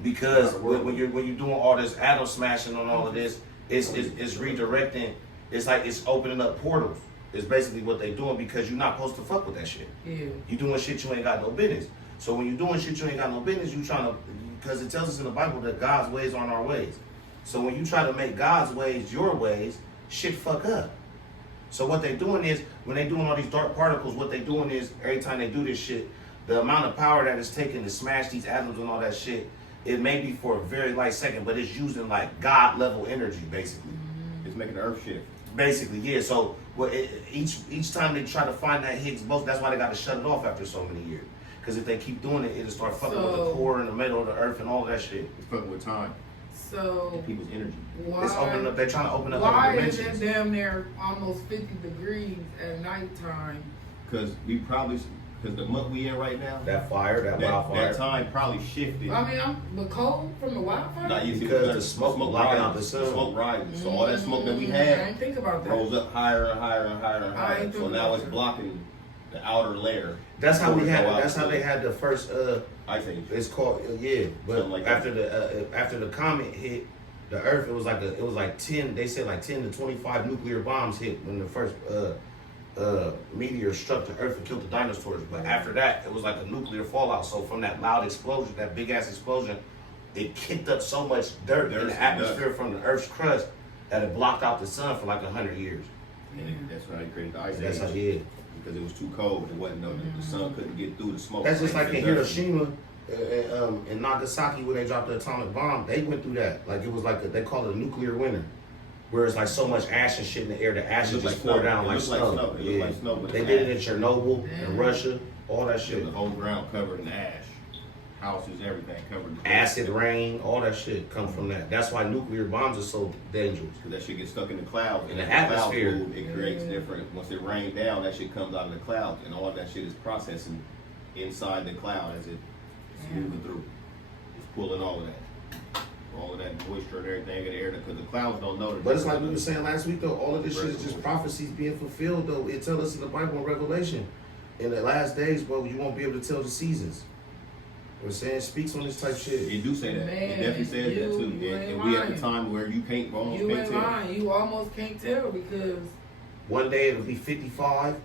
Because when you're doing all this atom smashing on all of this, it's redirecting. It's like it's opening up portals. It's basically what they doing because you're not supposed to fuck with that shit. Yeah. You doing shit you ain't got no business. So when you doing shit you ain't got no business, you trying to, because it tells us in the Bible that God's ways aren't our ways. So when you try to make God's ways your ways, shit fuck up. So what they doing is, when they doing all these dark particles, what they doing is, every time they do this shit, the amount of power that it's taking to smash these atoms and all that shit, it may be for a very light second, but it's using like God level energy, basically. It's making the earth shift. Basically, yeah. So each time they try to find that Higgs boson, that's why they got to shut it off after so many years. Because if they keep doing it, it'll start fucking with the core and the middle of the earth and all that shit. It's fucking with time. So and people's energy. Why, it's opening up. They're trying to open up why other is dimensions. it damn near almost 50 degrees at nighttime? Because because the month we in right now, that wildfire, that time probably shifted. I mean, the cold from the wildfire? Not easy because the smoke blocking out the sun. Smoke rises. So all that smoke that we I had didn't think about that. rose up higher and higher and higher and I higher. ain't So think now about it's that. blocking the outer layer. That's how we had. Before it go That's out how to they the had the first. Ice Age. It's called but Something like after the comet hit the Earth, it was like 10. They said like 10 to 25 nuclear bombs hit when the first meteor struck the Earth and killed the dinosaurs. But after that, it was like a nuclear fallout. So from that loud explosion, that big ass explosion, it kicked up so much dirt in the atmosphere from the Earth's crust that it blocked out the sun for like 100 years. And that's why they created the Ice Age. That's how they did. Because it was too cold. It wasn't the sun couldn't get through the smoke. That's just like in Hiroshima and Nagasaki when they dropped the atomic bomb. They went through that. Like it was like they call it a nuclear winter, where it's like so much ash and shit in the air. The ash just pour down like snow. Yeah. Like snow, they did it in Chernobyl, in Russia, all that shit. The whole ground covered in ash, houses, everything covered in acid rain, all that shit come from that. That's why nuclear bombs are so dangerous. Because that shit gets stuck in the clouds. In the atmosphere. Clouds move, it creates different. Once it rains down, that shit comes out of the clouds, and all that shit is processing inside the cloud as it's moving through. It's pulling all of that moisture and everything in the air, because the clouds don't know. But it's like we were saying last week though, all of this shit is just prophecies being fulfilled though. It tells us in the Bible and Revelation, in the last days, bro, you won't be able to tell the seasons. We're saying it speaks on this type shit. It do say that. Man, it definitely says that too. And we at the time where you can't almost You can't ain't tell. lying. You almost can't tell because one day it'll be 55. You know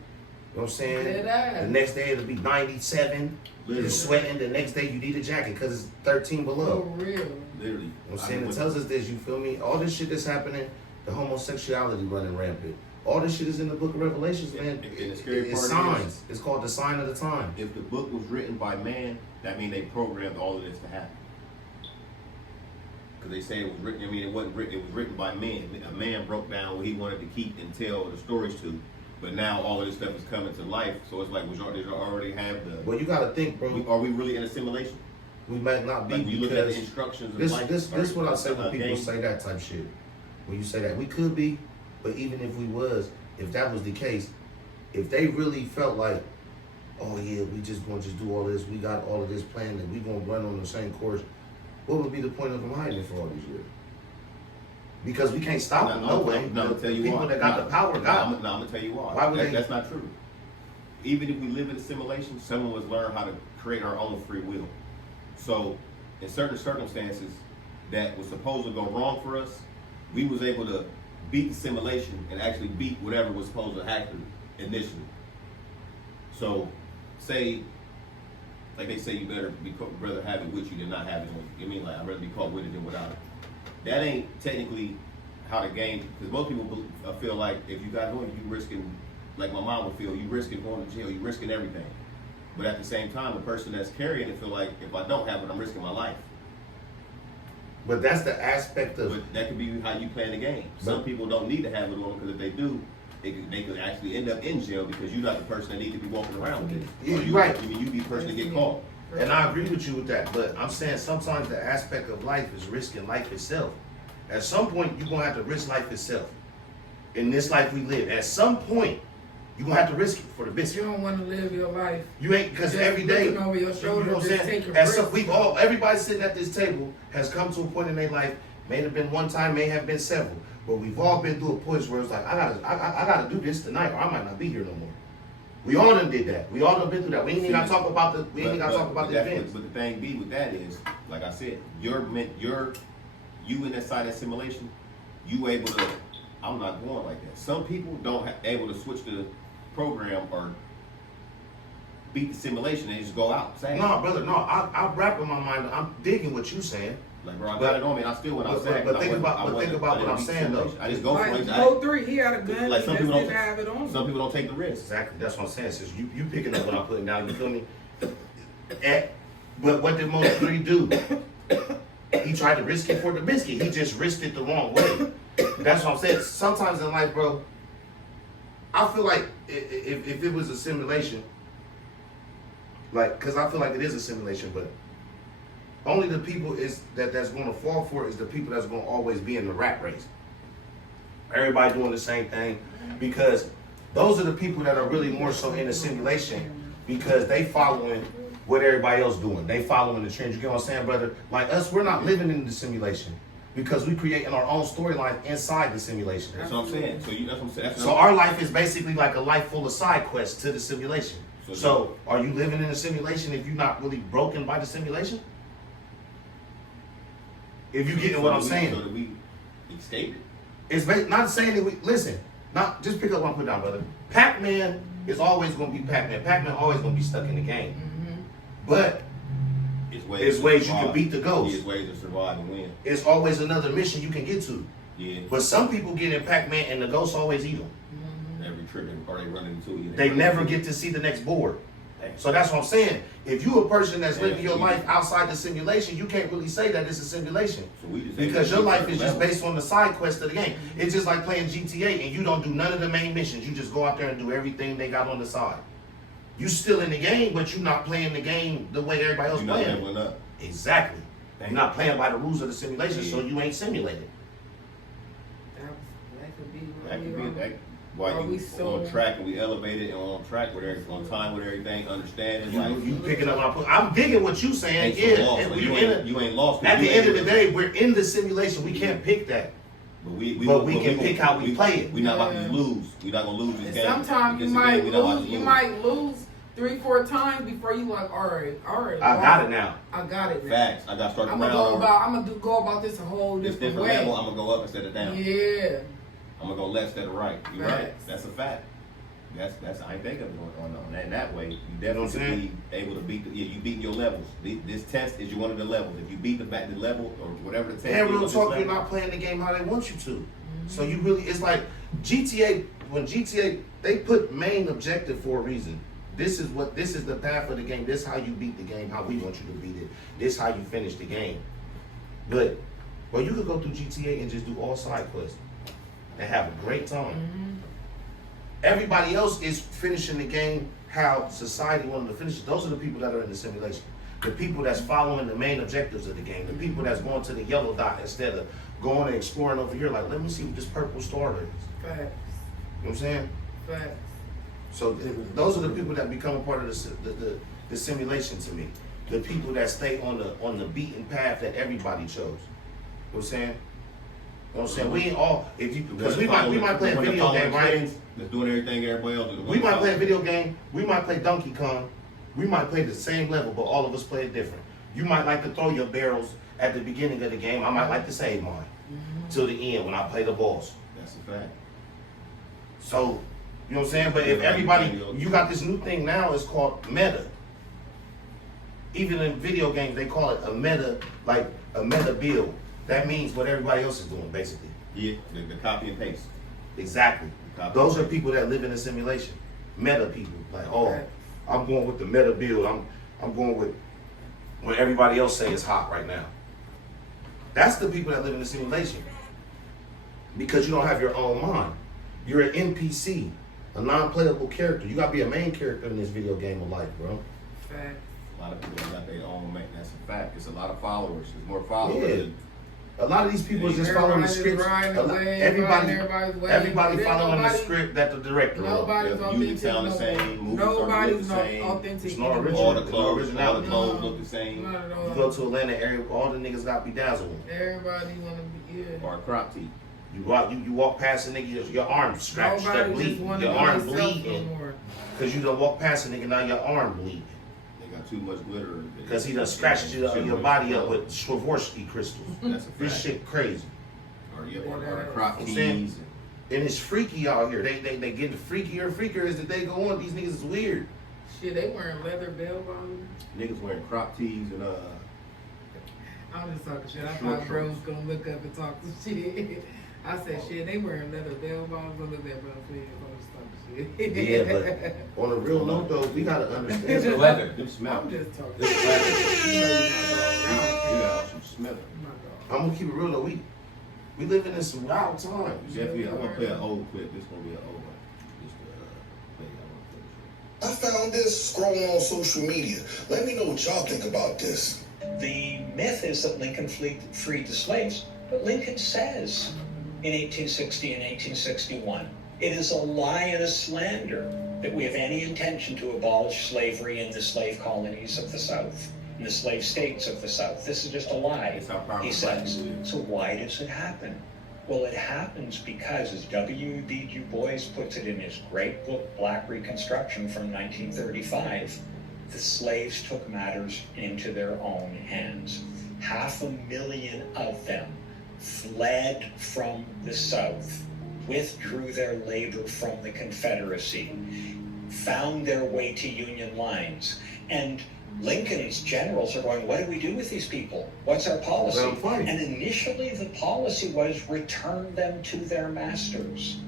what I'm saying? Dead The next day it'll be 97. You're sweating. The next day you need a jacket because it's 13 below. for real. Literally. You know what I'm saying? It tells us this, you feel me? All this shit that's happening, the homosexuality running rampant. All this shit is in the book of Revelations, man. And the scary It's part signs. It's called the sign of the time. If the book was written by man, that means they programmed all of this to happen. Because they say it was written, it wasn't written, it was written by men. A man broke down what he wanted to keep and tell the stories to. But now all of this stuff is coming to life. So it's like, did you already have the... Well, you gotta think, bro. Are we really in a simulation? We might not be, like you look at because the instructions of this life. This what I say when people game. say that type shit. When you say that, we could be, but even if we was, if that was the case, if they really felt like, oh yeah, we just gonna do all this, we got all of this planned, and we gonna run on the same course, what would be the point of them hiding for all these years? Because we can't stop them, no way. No, I'm gonna tell you people why. that got the power got I'm gonna tell you why. Why would That's not true. Even if we live in a simulation, some of us learn how to create our own free will. So, in certain circumstances that was supposed to go wrong for us, we was able to beat the simulation and actually beat whatever was supposed to happen initially. So, say, like they say, you rather have it with you than not have it on you. You mean like I'd rather be caught with it than without it. That ain't technically how the game. Because most people feel like if you got it on you, you risking. Like my mom would feel, you risking going to jail, you risking everything. But at the same time, the person that's carrying it feel like if I don't have it, I'm risking my life. But that's the aspect of. But that could be how you play the game. Some people don't need to have it on because if they do, they could actually end up in jail because you're not the person that needs to be walking around with it. Yeah, you, right. You be the person to get caught. And I agree with you with that, but I'm saying sometimes the aspect of life is risking life itself. At some point, you're gonna have to risk life itself. In this life we live, at some point, you're gonna have to risk it for the biscuit. You don't want to live your life. You ain't, because just every day, looking over your shoulder, you know what I'm just saying? taking At risks. some, everybody sitting at this table has come to a point in their life, may have been one time, may have been several, but we've all been through a point where it's like, I gotta do this tonight, or I might not be here no more. We all done did that. We all done been through that. We ain't even got to talk about the. We ain't even got to talk about the events. But the thing be with that is, like I said, you in that side of simulation, you able to. I'm not going like that. Some people don't able to switch the program or beat the simulation and just go out. No, brother, no. I wrap in my mind. I'm digging what you saying. Like, bro, I got it on me. I still went outside. But think about what I'm saying though. I just go for it. Go 3. He had a gun. Like He just didn't have it on. Some people don't take the risk. Exactly. That's what I'm saying. Since you picking up what I'm putting down, you feel me? But what did most 3 do? He tried to risk it for the biscuit. He just risked it the wrong way. That's what I'm saying. Sometimes in life, bro, I feel like if it was a simulation, like, because I feel like it is a simulation, but only the people that's going to fall for it is the people that's going to always be in the rat race. Everybody doing the same thing, because those are the people that are really more so in the simulation, because they following what everybody else doing. They following the trends. You get what I'm saying, brother? Like us, we're not living in the simulation, because we creating our own storyline inside the simulation. That's what I'm saying. So that's what I'm saying. So our life is basically like a life full of side quests to the simulation. So are you living in a simulation if you're not really broken by the simulation? If you getting what I'm saying. So that we escaped it. It's not saying that we, listen, not just pick up what I put down, brother. Pac-Man is always going to be Pac-Man. Pac-Man always going to be stuck in the game. Mm-hmm. But it's ways you can beat the ghost. It's ways to survive and win. It's always another mission you can get to. Yeah. But some people get in Pac-Man and the ghosts always eat them. Every trip, or they run into you. They never get to see the next board. So that's what I'm saying. If you a person that's living your life outside the simulation, you can't really say that it's a simulation. Because your life is just based on the side quest of the game. It's just like playing GTA and you don't do none of the main missions. You just go out there and do everything they got on the side. You still in the game, but you're not playing the game the way everybody else playing. You're not leveling up. Exactly. You're not playing by the rules of the simulation, so you ain't simulated. That could be. That could be. While you on track and we elevated and on track with everything, on time with everything, understanding. You picking up I'm digging what you saying. Yeah, you ain't lost. At the end of the day, we're in the simulation. We can't pick that. But we can pick how we play it. We're not about to lose. We're not gonna lose this game. Sometimes you might lose. You might lose 3-4 times before you like, all right. I got it now. I got it now. Facts. I got to start. I'm gonna go about this a whole different way. Level. I'm gonna go up instead of down. Yeah. I'm gonna go left instead of right. You're right. That's a fact. That's I ain't think of it on that way. You definitely be able to beat you beating your levels. This test is one of the levels. If you beat the level or whatever the test is. And real talk, you're not playing the game how they want you to. Mm-hmm. So you really, it's like GTA. When GTA, they put main objective for a reason. This is the path of the game. This is how you beat the game. How we want you to beat it. This is how you finish the game. But you could go through GTA and just do all side quests and have a great time. Mm-hmm. Everybody else is finishing the game how society wanted to finish it. Those are the people that are in the simulation. The people that's following the main objectives of the game. The people that's going to the yellow dot instead of going and exploring over here. Like, let me see what this purple star is. Facts. You know what I'm saying? Facts. So those are the people that become a part of the simulation to me. The people that stay on the beaten path that everybody chose. You know what I'm saying? You know what I'm saying? We ain't all, because we might play a video game, right? That's doing everything everybody else does. We might play a video game, we might play Donkey Kong, we might play the same level, but all of us play it different. You might like to throw your barrels at the beginning of the game, I might like to save mine till the end when I play the boss. That's a fact. So, you know what I'm saying? But if everybody, you got this new thing now, it's called meta. Even in video games, they call it a meta, like a meta build. That means what everybody else is doing, basically. Yeah, the copy and paste. Exactly. Those are people that live in a simulation. Meta people. Like, oh, I'm going with the meta build. I'm going with what everybody else say is hot right now. That's the people that live in a simulation. Because you don't have your own mind. You're an NPC, a non-playable character. You gotta be a main character in this video game of life, bro. Fact. A lot of people got their own main. That's a fact. It's a lot of followers. There's more followers. Yeah. A lot of these people are just following the script. Everybody following the script that the director wrote. Nobody's music sound the same. Nobody's authentic. It's not original. All the clothes look the same. You go to Atlanta area, all the niggas got bedazzled. Everybody wanna be or crop tee. You go out, you walk past a nigga, your arm scratched up, Nobody just bleeding. wanna Your be arm themselves no bleeding. more. Cause you done walk past a nigga, now your arm bleeding. They got too much glitter. Cause he done scratched your body up with Swarovski crystals. That's a This fact. shit crazy. Or crop I'm tees. saying, and it's freaky out here. They getting freakier and freakier as the day go on. These niggas is weird. Shit, they wearing leather bell bottoms. Niggas wearing crop tees and I'm just talking shit. I Short thought bro was gonna look up and talk some shit. I said shit, they wearing leather bell bottoms. Look at that bro. I'm just talking shit. Yeah, but on a real note though, we gotta understand. It's leather. them smell. I'm just talking It's shit. leather. You got some smelling. I'm gonna keep it real though. We living in some wild times. Jeffy, I'm gonna play an old clip. This gonna be an old one. Just play. I found this scrolling on social media. Let me know what y'all think about this. The myth is that Lincoln freed the slaves, but Lincoln says in 1860 and 1861, it is a lie and a slander that we have any intention to abolish slavery in the slave colonies of the South, in the slave states of the South. This is just a lie, he says. So why does it happen? Well, it happens because, as W.B. Du Bois puts it in his great book, Black Reconstruction from 1935, the slaves took matters into their own hands. 500,000 of them fled from the South, withdrew their labor from the Confederacy, found their way to Union lines, and Lincoln's generals are going, what do we do with these people? What's our policy? And initially the policy was return them to their masters.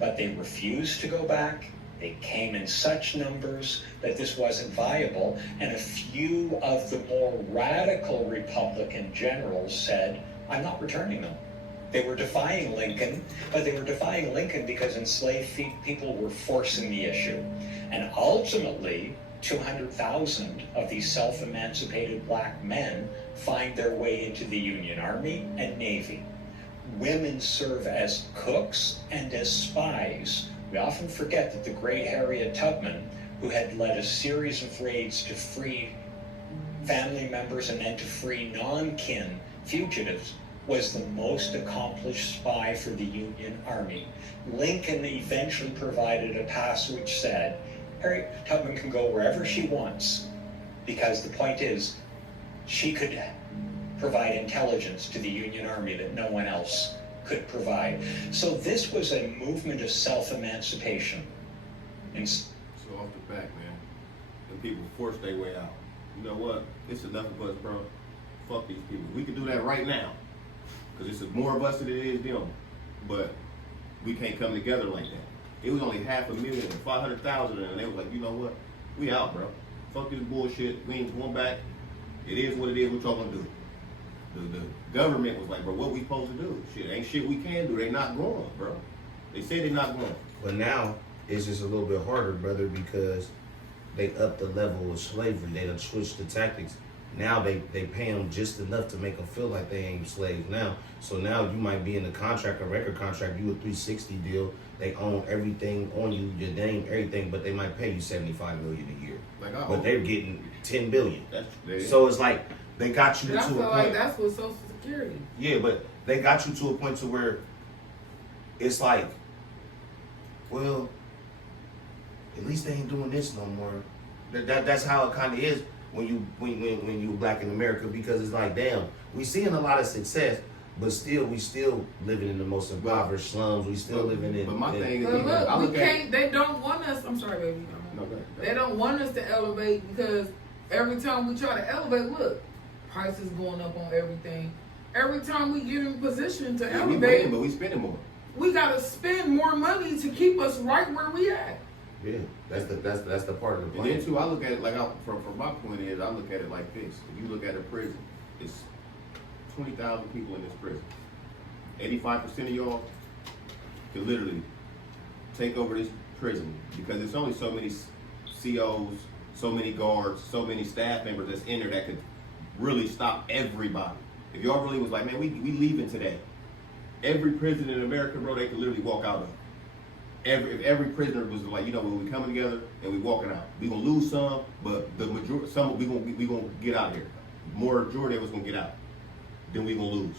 But they refused to go back. They came in such numbers that this wasn't viable. And a few of the more radical Republican generals said, I'm not returning them. They were defying Lincoln, but they were defying Lincoln because enslaved people were forcing the issue. And ultimately, 200,000 of these self-emancipated black men find their way into the Union Army and Navy. Women serve as cooks and as spies. We often forget that the great Harriet Tubman, who had led a series of raids to free family members and then to free non-kin fugitives, was the most accomplished spy for the Union Army. Lincoln eventually provided a pass which said, Harriet Tubman can go wherever she wants, because the point is, she could provide intelligence to the Union Army that no one else could provide. So this was a movement of self-emancipation. So off the back, man, the people forced their way out. You know what? It's enough of us, bro. Fuck these people. We can do that right now, because it's more of us than it is them. But we can't come together like that. It was only 500,000, 500,000, and they was like, you know what? We out, bro. Fuck this bullshit. We ain't going back. It is what it is. What y'all gonna do? The government was like, bro, what we supposed to do? Shit, ain't shit we can do. They not going, bro. They say they not going. But now it's just a little bit harder, brother, because they upped the level of slavery. They done switched the tactics. Now they pay them just enough to make them feel like they ain't slaves now. So now you might be in a contract, a record contract, you a 360 deal. They own everything on you, your name, everything, but they might pay you $75 million a year. But they're getting $10 billion. So it's like they got you to a point. Like that's what Social Security. Yeah, but they got you to a point to where it's like, well, at least they ain't doing this no more. That's how it kind of is when you black in America, because it's like, damn, we seeing a lot of success, but still we still living in the most impoverished slums. We still living in. But my thing is, look, we can't. They don't want us. I'm sorry, baby. They don't want us to elevate, because every time we try to elevate, look, prices going up on everything. Every time we get in position to elevate, we winning, but we spending more. We gotta spend more money to keep us right where we at. Yeah, that's the part of the plan. And then too, I look at it like from my point is, I look at it like this. If you look at a prison, it's 20,000 people in this prison. 85% of y'all can literally take over this prison, because there's only so many COs, so many guards, so many staff members that's in there that could really stop everybody. If y'all really was like, man, we leaving today. Every prison in America, bro, they could literally walk out of. If every prisoner was like, you know, we coming together and we walking out. We gonna lose some, but the majority, we gonna get out of here. Majority of us gonna get out. Then we gonna lose.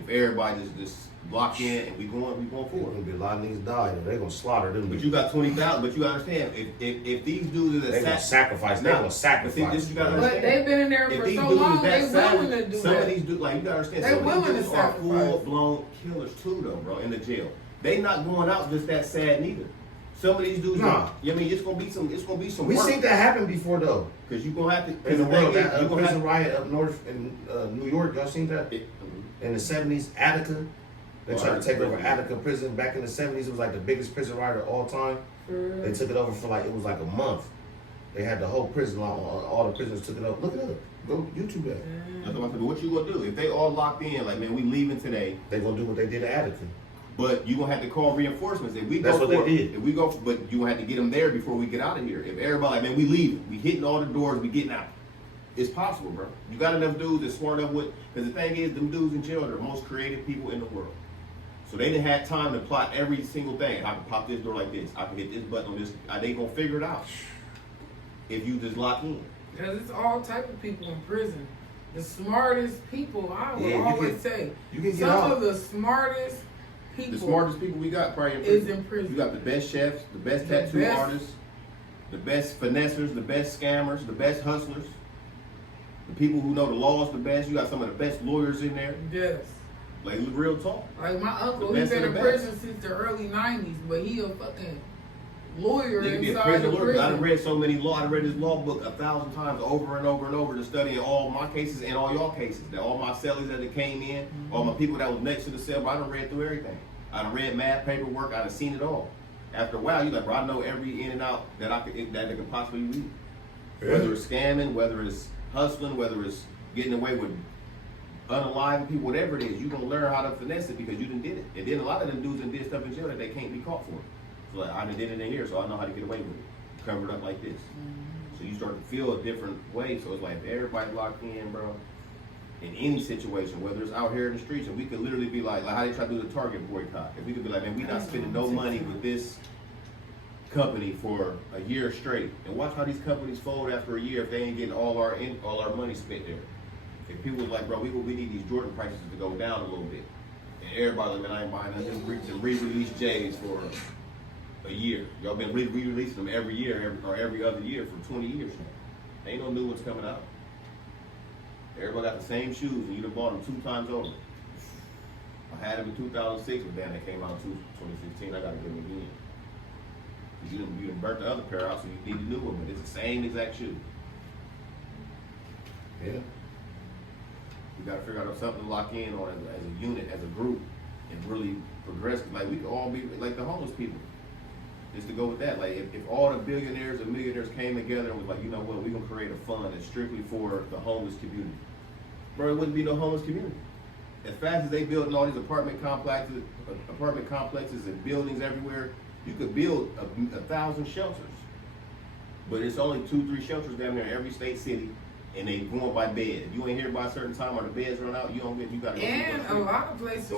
If everybody just lock in and we going forward. There's gonna be a lot of niggas die. They're gonna slaughter them. But you got 20,000. But you gotta understand, if these dudes are they gonna sacrifice. They gonna sacrifice. This you gotta understand. But they've been in there for so long. They willing to do some that. of these dudes, like you gotta understand, They some of willing these to dudes are sacrifice. full-blown killers too, though, bro, in the jail. They not going out just that sad neither. Some of these dudes, Nah. I mean, it's gonna be some We work. seen that happen before though. Cause you gonna have to. In the world, that you gonna prison have riot up north in New York, y'all seen that? In the 70s, Attica. They tried to take over Attica prison back in the 70s. It was like the biggest prison riot of all time. They took it over for it was like a month. They had the whole prison, all the prisoners took it over. Look it up. Go YouTube that. That's what I'm saying. What you gonna do? If they all locked in, like, man, we leaving today. They gonna do what they did at Attica. But you gonna have to call reinforcements. If we That's go what for they it, did. If we go, but you gonna have to get them there before we get out of here. If everybody, like, man, we leaving, we hitting all the doors, we getting out. It's possible, bro. You got enough dudes that smart enough with. Because the thing is, them dudes in jail are the most creative people in the world. So they didn't have time to plot every single thing. I can pop this door like this. I can hit this button on this. They gonna figure it out if you just lock in. Because it's all type of people in prison. The smartest people, I would always say. You can get some out. of the smartest people. The smartest people we got probably in is prison. in prison. You got the best chefs, the best tattoo artists, the best finessers, the best scammers, the best hustlers, the people who know the laws the best. You got some of the best lawyers in there. Yes. Like real talk. Like my uncle, The he's best been of in the prison since the early 90s, but he a fucking lawyer You can be a inside prison the lawyer. I done prison. read so many law. I done read this law book 1,000 times over and over and over to study all my cases and all y'all cases. That all my cellies that came in, all my people that was next to the cell. I done read through everything. I done read math, paperwork. I done seen it all. After a while, you like, bro, I know every in and out that I could possibly read. Whether it's scamming, whether it's hustling, whether it's getting away with unaliving people, whatever it is, you gonna learn how to finesse it because you done did it. And then a lot of them dudes done did stuff in jail that they can't be caught for. So like, I done did it in here, so I know how to get away with it. Covered up like this. So you start to feel a different way. So it's like if everybody locked in, bro, in any situation, whether it's out here in the streets, and we could literally be like how they try to do the Target boycott. If we could be like, man, we not spending no money with this company for a year straight, and watch how these companies fold after a year if they ain't getting all our money spent there. If people was like, bro, we need these Jordan prices to go down a little bit, and everybody like, man, I ain't buying nothing. Just re-release J's for a year. Y'all been re-releasing them every year or every other year for 20 years now. Ain't no new ones coming out. Everybody got the same shoes, and you done bought them 2 times over. I had them in 2006, but then they came out in 2016. I gotta get them again. You done burnt the other pair out, so you need a new one, but it's the same exact shoe. Yeah. We gotta figure out something to lock in on as a unit, as a group, and really progress. Like we could all be like the homeless people. Just to go with that, like if all the billionaires and millionaires came together and was like, you know what, we're gonna create a fund that's strictly for the homeless community. Bro, it wouldn't be no homeless community. As fast as they building all these apartment complexes and buildings everywhere, you could build 1,000 shelters. But it's only 2-3 shelters down there in every state city, and they going by bed. If you ain't here by a certain time or the beds run out, you gotta go. And a lot of places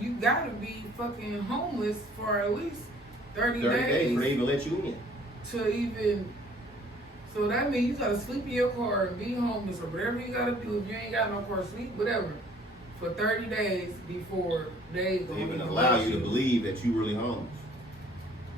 you gotta be fucking homeless for at least 30 days for they even let you in. So that means you gotta sleep in your car and be homeless or whatever you gotta do. If you ain't got no car, sleep, whatever, for 30 days before they even allow you to believe that you really homeless.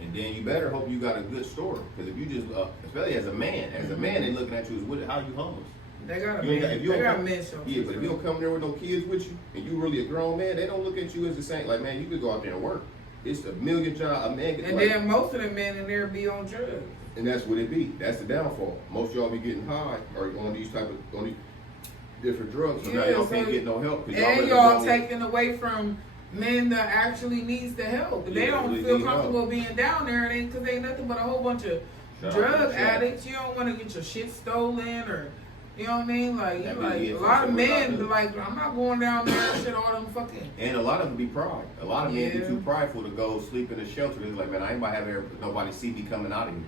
And then you better hope you got a good story. Because if you just, especially as a man, they looking at you as how you homeless. They got men shelters. Yeah, but if you don't come there with no kids with you, and you really a grown man, they don't look at you as the same. Like, man, you could go out there and work. It's a million jobs. A man and then most of the men in there be on drugs. And that's what it be. That's the downfall. Most of y'all be getting high or on these different drugs. So now y'all can't get no help. And y'all taking away from men that actually needs the help. They don't really feel comfortable being down there, and because they ain't nothing but a whole bunch of drug addicts. You don't want to get your shit stolen or, you know what I mean? Like, a lot of men be like, I'm not going down there and shit, all them fucking. And a lot of them be pride. A lot of men be too prideful to go sleep in a shelter. They're like, man, I ain't about to have nobody see me coming out of here.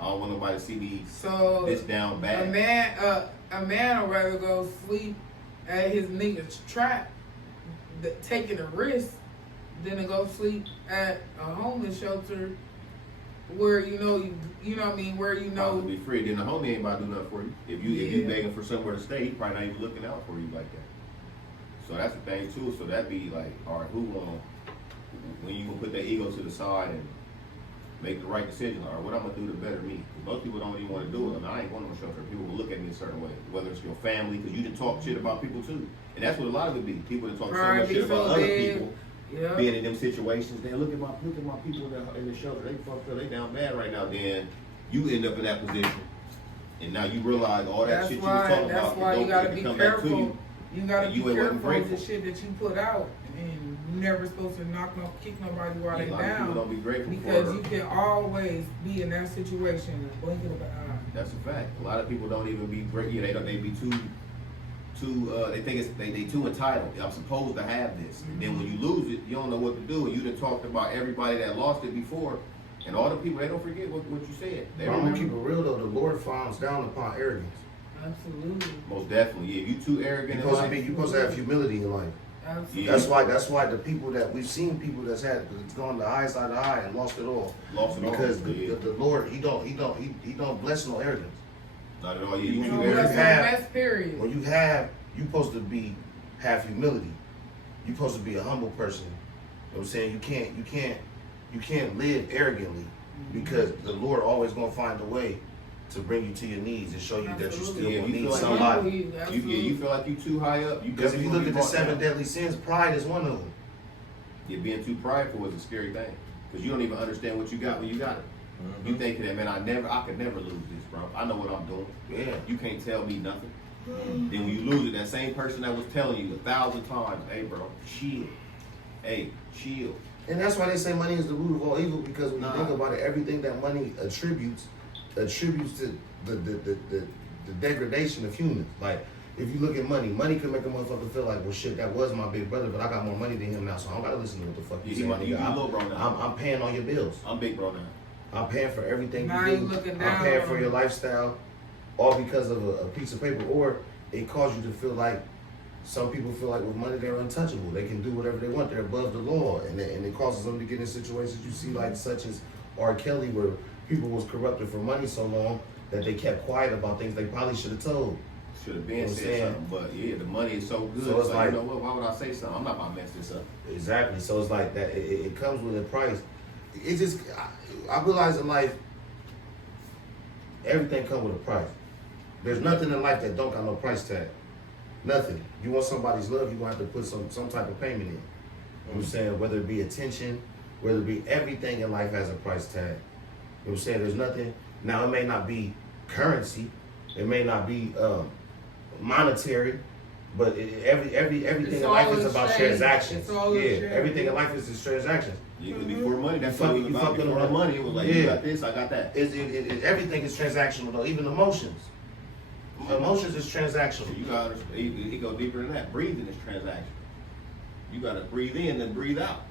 I don't want nobody to see me this down bad. A man would rather go sleep at his nigga's trap, taking a risk, than to go sleep at a homeless shelter where you know what I mean, where you know to be free. Then the homie ain't about to do nothing for you. If you begging for somewhere to stay, he probably not even looking out for you like that. So that's the thing too. So that be like, all right, who gonna, when you gonna put that ego to the side and make the right decision? All right, what I'm gonna do to better me? Most people don't even want to do it. I mean, I ain't going to no shelter. People will look at me a certain way, whether it's your family, because you didn't talk shit about people too. And that's what a lot of it be. People that talk so much shit about other people being in them situations. Then look at my people in the shelter. They fucked up. They down bad right now. Then you end up in that position, and now you realize all that shit you was talking about. That's why you gotta be careful. You gotta be careful of the shit that you put out, and you never supposed to kick nobody while they down. People don't be grateful because you can always be in that situation and blink of an eye. That's a fact. A lot of people don't even be great. Yeah, they be too. They think they too entitled. I'm supposed to have this. And then when you lose it, you don't know what to do. And you done talked about everybody that lost it before, and all the people, they don't forget what you said. I'm gonna keep it real though. The Lord frowns down upon arrogance. Absolutely. Most definitely. Yeah, if you too arrogant, you're supposed to have humility in life. Absolutely. That's why the people that we've seen people that's had it's gone to high side to high and lost it all. Because the Lord he don't bless no arrogance. Not at all. When you supposed to have humility. You're supposed to be a humble person. You know what I'm saying? You can't live arrogantly because the Lord always gonna find a way to bring you to your knees and show you that you still need somebody. You feel like you too high up. Because if you look at the 7 deadly sins, pride is one of them. Yeah, being too prideful is a scary thing because you don't even understand what you got when you got it. Mm-hmm. You thinking that, man, I could never lose this, bro. I know what I'm doing. Yeah, you can't tell me nothing. Mm-hmm. Then when you lose it, that same person that was telling you 1,000 times, hey, bro, chill. Hey, chill. And that's why they say money is the root of all evil, because when you think about it, everything that money attributes to the degradation of humans. Like, if you look at money can make a motherfucker feel like, well, shit, that was my big brother, but I got more money than him now, so I don't gotta listen to what the fuck you say. Little bro now. I'm paying all your bills. I'm big bro now. I'm paying for everything now you do. I'm paying for your lifestyle, all because of a piece of paper, or it caused you to feel like some people feel like with money they're untouchable. They can do whatever they want. They're above the law, and it causes them to get in situations you see like such as R. Kelly, where people was corrupted for money so long that they kept quiet about things they probably should have told. Should have been said something, but yeah, the money is so good. So it's like, you know what? Why would I say something? I'm not gonna mess this up. Exactly. So it's like that. It comes with a price. It just I realize in life, everything comes with a price. There's nothing in life that don't got no price tag. Nothing. You want somebody's love, you're gonna have to put some type of payment in. You know what I'm saying? Whether it be attention, whether it be everything in life has a price tag. You know what I'm saying? There's nothing. Now it may not be currency, it may not be monetary, but everything in life is about transactions. Everything in life is just transactions. Before money, that's what it was about. Before money, it was like, you got this, I got that. Everything is transactional though, even emotions. Emotions is transactional. You gotta, it go deeper than that. Breathing is transactional. You gotta breathe in and breathe out.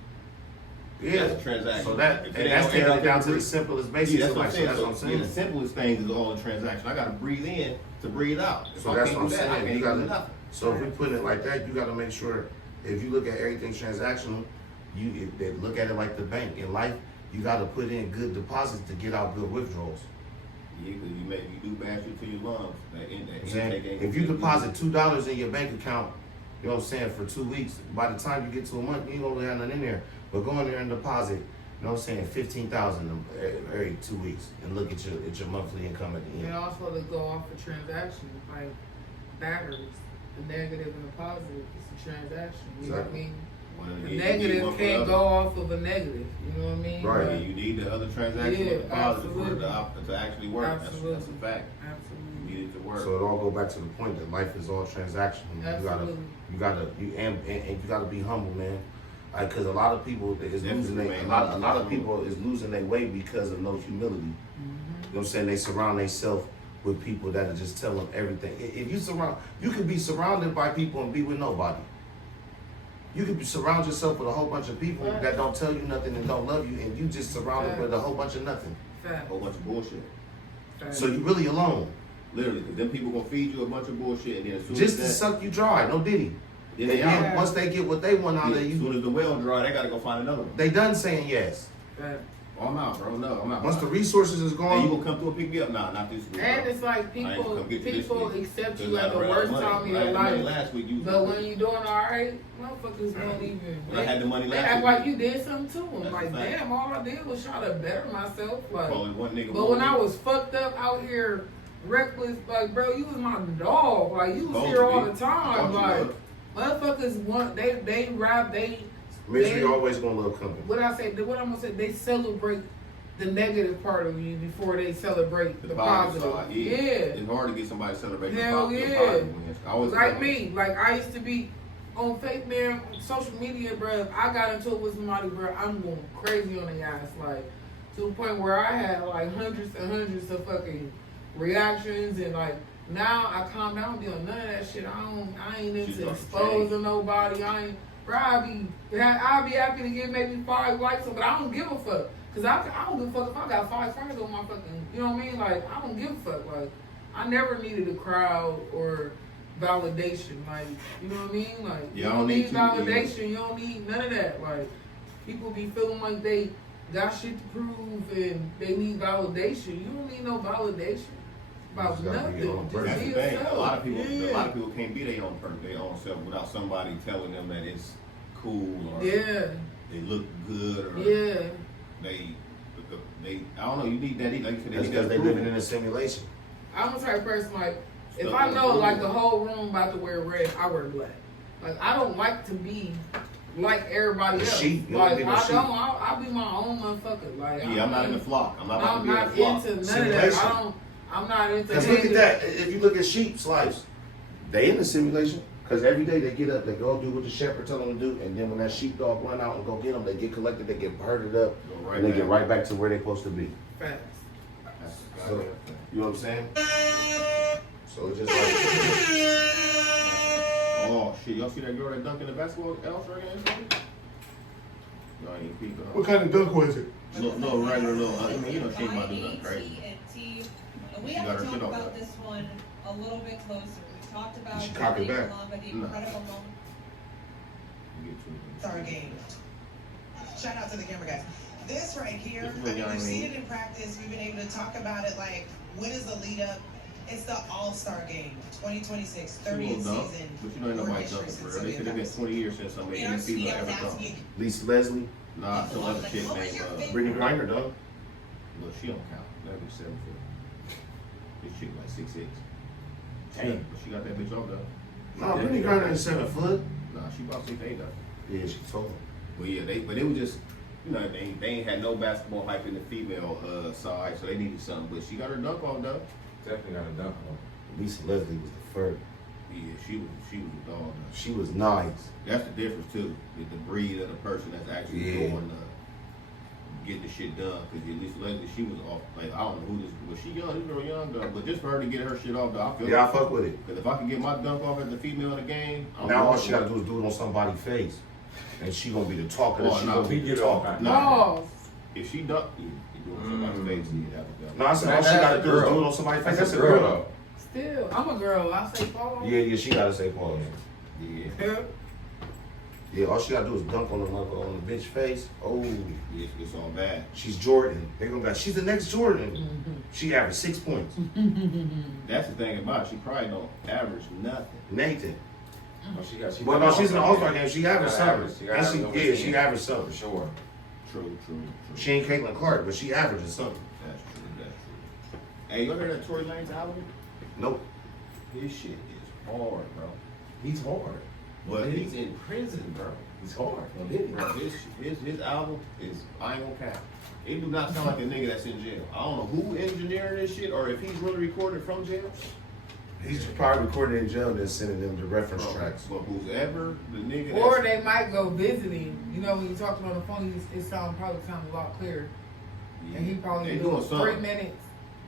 Yeah, that's a transaction. So that's taken down to the simplest basics. Yeah, that's what I'm saying. The simplest things is all a transaction. I gotta breathe in to breathe out. So that's what I'm saying. You gotta. So if we put it like that, you gotta make sure. If you look at everything transactional, you look at it like the bank. In life, you gotta put in good deposits to get out good withdrawals. Yeah, because you do bad shit to your lungs. If you deposit $2 in your bank account, you know what I'm saying, for 2 weeks, by the time you get to a month, you ain't gonna have nothing in there. But go in there and deposit, you know what I'm saying, $15,000 every 2 weeks, and look at your monthly income at the end. And also to go off of transactions, like batteries, the negative and the positive, it's a transaction. You know what I mean? The negative can't go off of a negative, you know what I mean? Right, yeah, you need the other transaction with the positive for it to actually work. Absolutely. That's a fact. Absolutely. You need it to work. So it all go back to the point that life is all transactional. Absolutely. You gotta be humble, man. Because a lot of people is losing their way because of no humility. You know what I'm saying? They surround themselves with people that are just tell them everything. If you could be surrounded by people and be with nobody. You could surround yourself with a whole bunch of people that don't tell you nothing and don't love you, and you just surrounded with a whole bunch of nothing. A whole bunch of bullshit. So you really alone. Literally, because then people gonna feed you a bunch of bullshit, and then as soon just to suck you dry, no diddy. Once they get what they want out of you, as soon as the well dry, they gotta go find another one. They done saying yes. Oh, I'm out, bro. No, I'm out. Once the resources is gone, hey, you gonna come through and pick me up? Nah, not this week. And bro. it's like people accept you at the I worst money. time in I your had the money life. last week. You But when you doing all right, motherfuckers won't even. When I had the money They last act week. like you did something to them. That's Like, a fact. damn, all I did was try to better myself. Like, Calling one nigga but when I was fucked up out here, reckless, like, bro, you was my dog. Like, you was Supposed here to all be. the time. Thought you Like, was. motherfuckers want, they rap, misery always gonna love company. what I'm gonna say, they celebrate the negative part of you before they celebrate the positive. side. Yeah. It's hard to get somebody to celebrate Hell the yeah. positive. I always Like me, like I used to be on fake man, social media, bro. If I got into it with somebody, bro, I'm going crazy on the ass, like to the point where I had like hundreds and hundreds of fucking reactions, and like now I calm down, be on none of that shit. I ain't into exposing nobody. I ain't, bro. I'll be happy to get maybe 5 likes, but I don't give a fuck. Cause I don't give a fuck if I got 5 friends on my fucking, you know what I mean? Like, I don't give a fuck. Like, I never needed a crowd or validation. Like, you know what I mean? Like, Yeah, you I don't don't need need validation. You don't need none of that. Like, people be feeling like they got shit to prove and they need validation. You don't need no validation about nothing. Just That's be the thing. yourself. A lot of people Yeah. can't be their own person, their own self, without somebody telling them that it's cool or Yeah. they look good or Yeah. they I don't know. You need that. Like you said, That's because they living in a simulation. I'm the type of person, like, if Stuff I like know that. like the whole room about to wear red, I wear black. Like, I don't like to be like everybody A else. sheep. You Like, don't be no sheep. I'll be my own motherfucker. Like, Yeah, I'm not in the flock. I'm not about to be in not the flock. into none of that. Simulation. I'm not into Because look at hanging- that. If you look at sheep's lives, they in the simulation. Because every day they get up, they go do what the shepherd tell them to do, and then when that sheepdog run out and go get them, they get collected, they get herded up, Go and they back. get right back to where they're supposed to be. Facts. So, you know what I'm saying? So it's just like, Oh shit! Y'all see that girl that dunked in the basketball else right now? Y'all ain't peeping. what kind of dunk was it? No, regular little. I mean, you know she ain't about to do nothing crazy. And we She have got to her talk shit off about that. this one a little bit closer. We talked about She cocked it David back. Long, but the No. incredible moment. It's our game. Shout out to the camera guys. This right here, This is I what mean, y'all we've seen need. it in practice. We've been able to talk about it. Like, when is the lead up? It's the All-Star Game, 2026, She a little 30th dumb, season. but you know ain't More nobody history dunking since for real. They Sylvia said it's been 20 years since somebody In our any female studio, ever that's dunked. you. Lisa Leslie, Nah, some other chick named Brittany Griner, dog. Look, she don't count. That bitch 7 foot. This chick like 6'6". Damn. But she got that bitch off though. No, Brittany Griner is 7 foot. Nah, she about 6'8" though. Yeah, she told. But yeah, but it was just, you know, they ain't had no basketball hype in the female side, so they needed something. But she got her dunk off though. Definitely got a dunk on. Lisa Leslie was the first. Yeah, she was a dog though. She was nice. That's the difference too, with the breed of the person that's actually Yeah. doing getting the shit done. Because at least lately she was off. Like I don't know who this was. She young, this girl young though. But just for her to get her shit off though, I feel. Yeah, I fuck with it. Because if I can get my dunk off as the female in the game, Now all she gotta do is do it on somebody's face, and she gonna be the talker. Oh, She no, gonna be the talker. No. If she dunk, you do it on somebody's face. Yeah, that was No, I said all she gotta do is do it on somebody's face. That's a girl though. Still, I'm a girl. I say Paul. Yeah, she gotta say pause. Yeah. Yeah, all she gotta do is dunk on the bitch face. Oh, yeah, it's all bad. She's Jordan. They gonna be like, she's the next Jordan. Mm-hmm. She averaged 6 points. That's the thing about it. She probably don't average nothing. Nathan. She Well, no, she's in the All-Star game. She averaged something. She And she averaged something. For sure. True. She ain't Caitlin Clark, but she averages something. That's true. Hey, you ever heard that Tory Lanez album? Nope. His shit is hard, bro. He's hard. But He's in prison, bro. He's hard. Bro, his album is, I ain't gonna cap. It do not sound like a nigga that's in jail. I don't know who engineering this shit or if he's really recorded from jail. He's probably recorded in jail and then sending them the reference tracks. But who's ever the nigga Or they might go visiting. You know, when you talk to him on the phone, it probably sounds a lot clearer. Yeah. And he probably They do doing 3 something. minutes.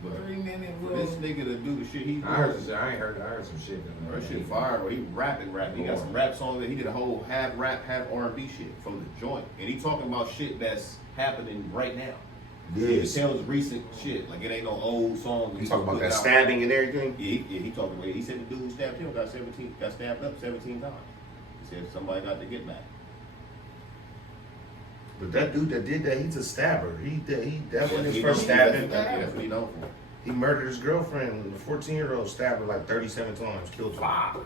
But 3 minutes. for this nigga to do the shit he I heard some shit. I heard some shit. Bro, that shit fire, bro. He rapping. He got some rap songs that he did a whole half rap, half R&B shit from the joint. And he talking about shit that's happening right now. Yes. You can tell it's recent shit. Like it ain't no old song. You talking about that stabbing and everything? Yeah, he talking about it. He said the dude who stabbed him got stabbed up 17 times. He said somebody got to get back. But that dude that did that, he's a stabber. That wasn't his first stabbing. That's what he known for. He murdered his girlfriend. The 14-year-old stabbed her like 37 times, killed her.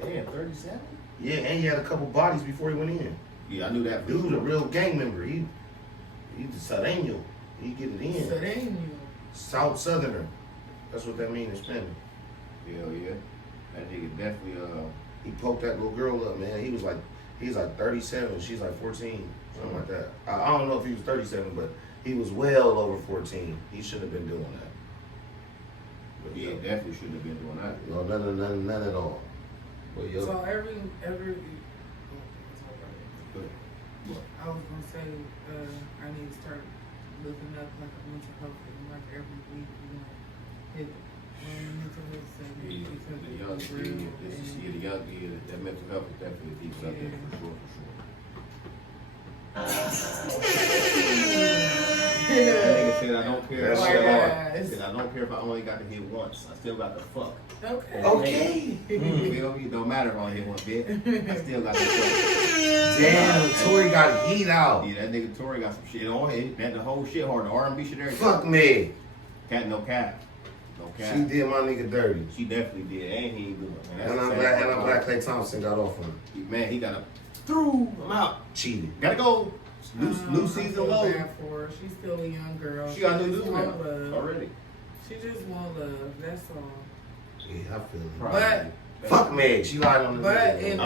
Damn, 37? Yeah, and he had a couple bodies before he went in. Yeah, I knew that. Dude, a real gang member. He's a Sareño. He get it in. Sareño. South Southerner. That's what that means in Spanish. Hell yeah. That nigga definitely, He poked that little girl up, man. He's like 37, she's like 14, something like that. I don't know if he was 37, but he was well over 14. He shouldn't have been doing that. But, yeah, definitely shouldn't have been doing that. No, none at all. But, yo. So every I was gonna say I need to start looking up like a mental health thing, like every week, hit mental health segment because The young kid, that mental health is definitely a deep subject for sure. That nigga said I don't care. Said I don't care if I only got to hit once. I still got to fuck. Okay. You feel me? It don't matter if I only hit one bit. I still got to fuck. Damn, Tory got heat out. Yeah, that nigga Tory got some shit on him. That the whole shit hard. The R&B shit everything. Fuck me. No cap. She did my nigga dirty. She definitely did. And he ain't doing it. And I'm glad Klay Thompson got off on her. Man, he got a through. I'm out. Cheated. Gotta go. New season low. Bad for her. She's still a young girl. She got new just dude want love already. She just want love. That's all. Yeah, I feel it. But fuck Meg. She lied on the But video.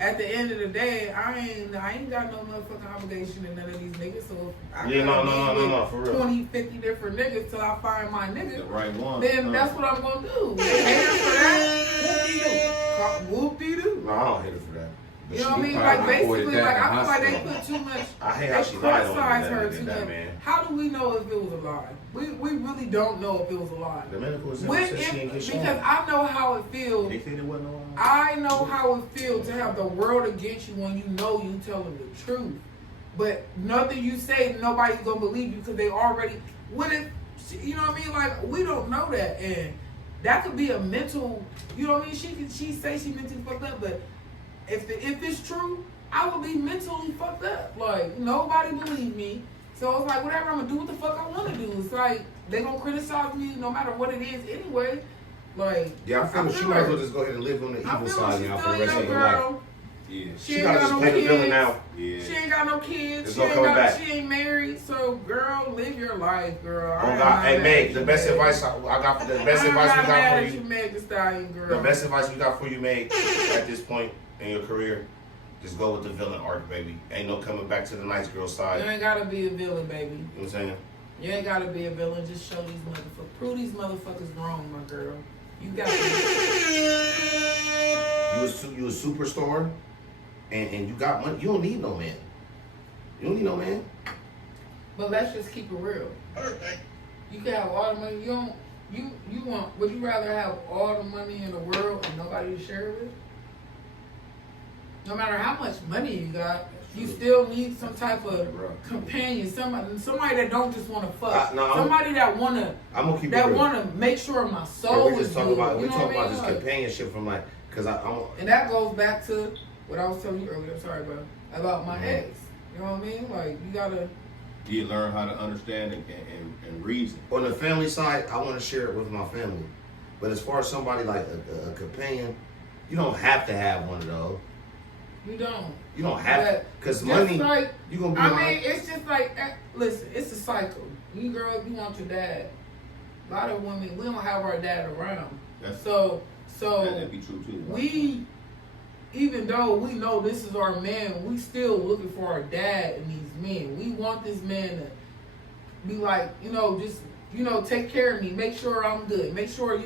at the end of the day, I ain't got no motherfucking obligation to none of these niggas. So if I no, for real. 20, 50 different niggas till I find my nigga, The right one. then that's what I'm gonna do. They hate her for that. Whoop-de-doo. No, I don't hate her for that. You know what I mean? Like basically, like I feel like they put too much. I hate how she lied on criticize her that too nigga, much. man. How do we know if it was a lie? We really don't know if it was a lie. The medical examiner said she ain't get shown. Because I know how it feels. They said it wasn't no lie. I know how it feels to have the world against you when you know you telling the truth. But nothing you say, nobody's gonna believe you because they already you know what I mean? Like we don't know that, and that could be a mental. You know what I mean? She say she mentally fucked up, but if it's true, I would be mentally fucked up. Like nobody believe me, so it's like whatever I'm gonna do, what the fuck I want to do. It's like they gonna criticize me no matter what it is anyway. Like yeah, I feel like she might as well just go ahead and live on the evil side now for the rest of her life. Yeah, she gotta just play the villain now. Yeah. She ain't got no kids. She ain't married. So, girl, live your life, girl. Oh God, hey Meg, the best advice I got, the best advice we got for you. Meg the Stallion, girl. The best advice we got for you, Meg, at this point in your career, just go with the villain arc, baby. Ain't no coming back to the nice girl side. You ain't gotta be a villain, baby. You know what I'm saying? You ain't gotta be a villain. Just show these motherfuckers, prove these motherfuckers wrong, my girl. You got to. You a superstar, and you got money. You don't need no man. You don't need no man. But let's just keep it real. Perfect. You can have all the money. You want? Would you rather have all the money in the world and nobody to share it with? No matter how much money you got, you still need some type of companion. Somebody that don't just want to fuck. Somebody that wanna make sure my soul is good. We talk about this companionship from like, cause and that goes back to what I was telling you earlier. I'm sorry, bro, about my ex. You know what I mean? Like you gotta. You learn how to understand and reason. On the family side, I want to share it with my family. But as far as somebody like a companion, you don't have to have one of those. You don't. You don't have to. Because money, like, you going to be it's just like, listen, it's a cycle. You girl, you want your dad. A lot of women, we don't have our dad around. So that'd be true too. We, even though we know this is our man, we still looking for our dad in these men. We want this man to be like, just, take care of me. Make sure I'm good. Make sure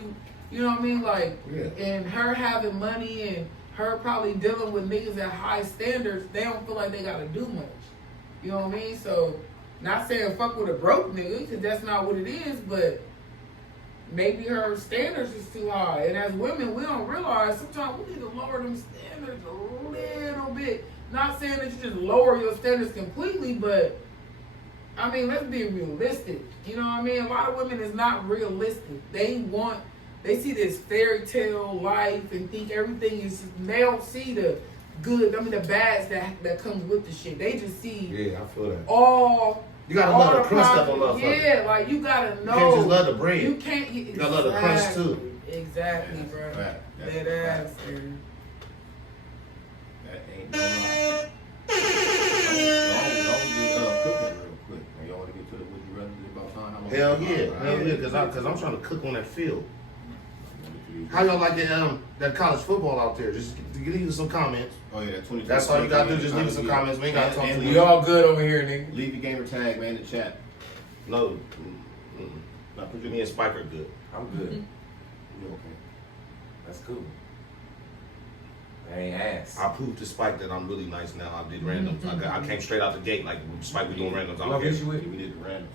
you know what I mean? Like, and her having money and her probably dealing with niggas at high standards, they don't feel like they gotta do much. You know what I mean? So, not saying fuck with a broke nigga, because that's not what it is, but maybe her standards is too high. And as women, we don't realize sometimes we need to lower them standards a little bit. Not saying that you just lower your standards completely, but I mean, let's be realistic. You know what I mean? A lot of women is not realistic. They see this fairy tale life and think everything is, they don't see the good. I mean, the bads that comes with the shit. They just see Yeah, I feel that. all. You gotta love the crust up on motherfuckers. Yeah, like you gotta know. You can't just love the bread. You can't. You gotta love the crust too. Exactly, bro. Right. That ass, man. That ain't no lie. Don't do cooking real quick. Y'all want to get to the would you rather about time? Hell yeah, because I'm trying to cook on that field. How y'all like that college football out there? Just leave us some comments. Oh yeah, that 20. That's all you gotta do. Just leave us some comments. We ain't gotta talk to We you. all good over here, nigga. Leave your gamer tag, man, in the chat. No, put me and Spike are good. I'm good. You okay? That's cool. I ain't ass. I proved to Spike that I'm really nice now. I did randoms. I came straight out the gate like Spike was doing randoms. I don't care. We did the randoms.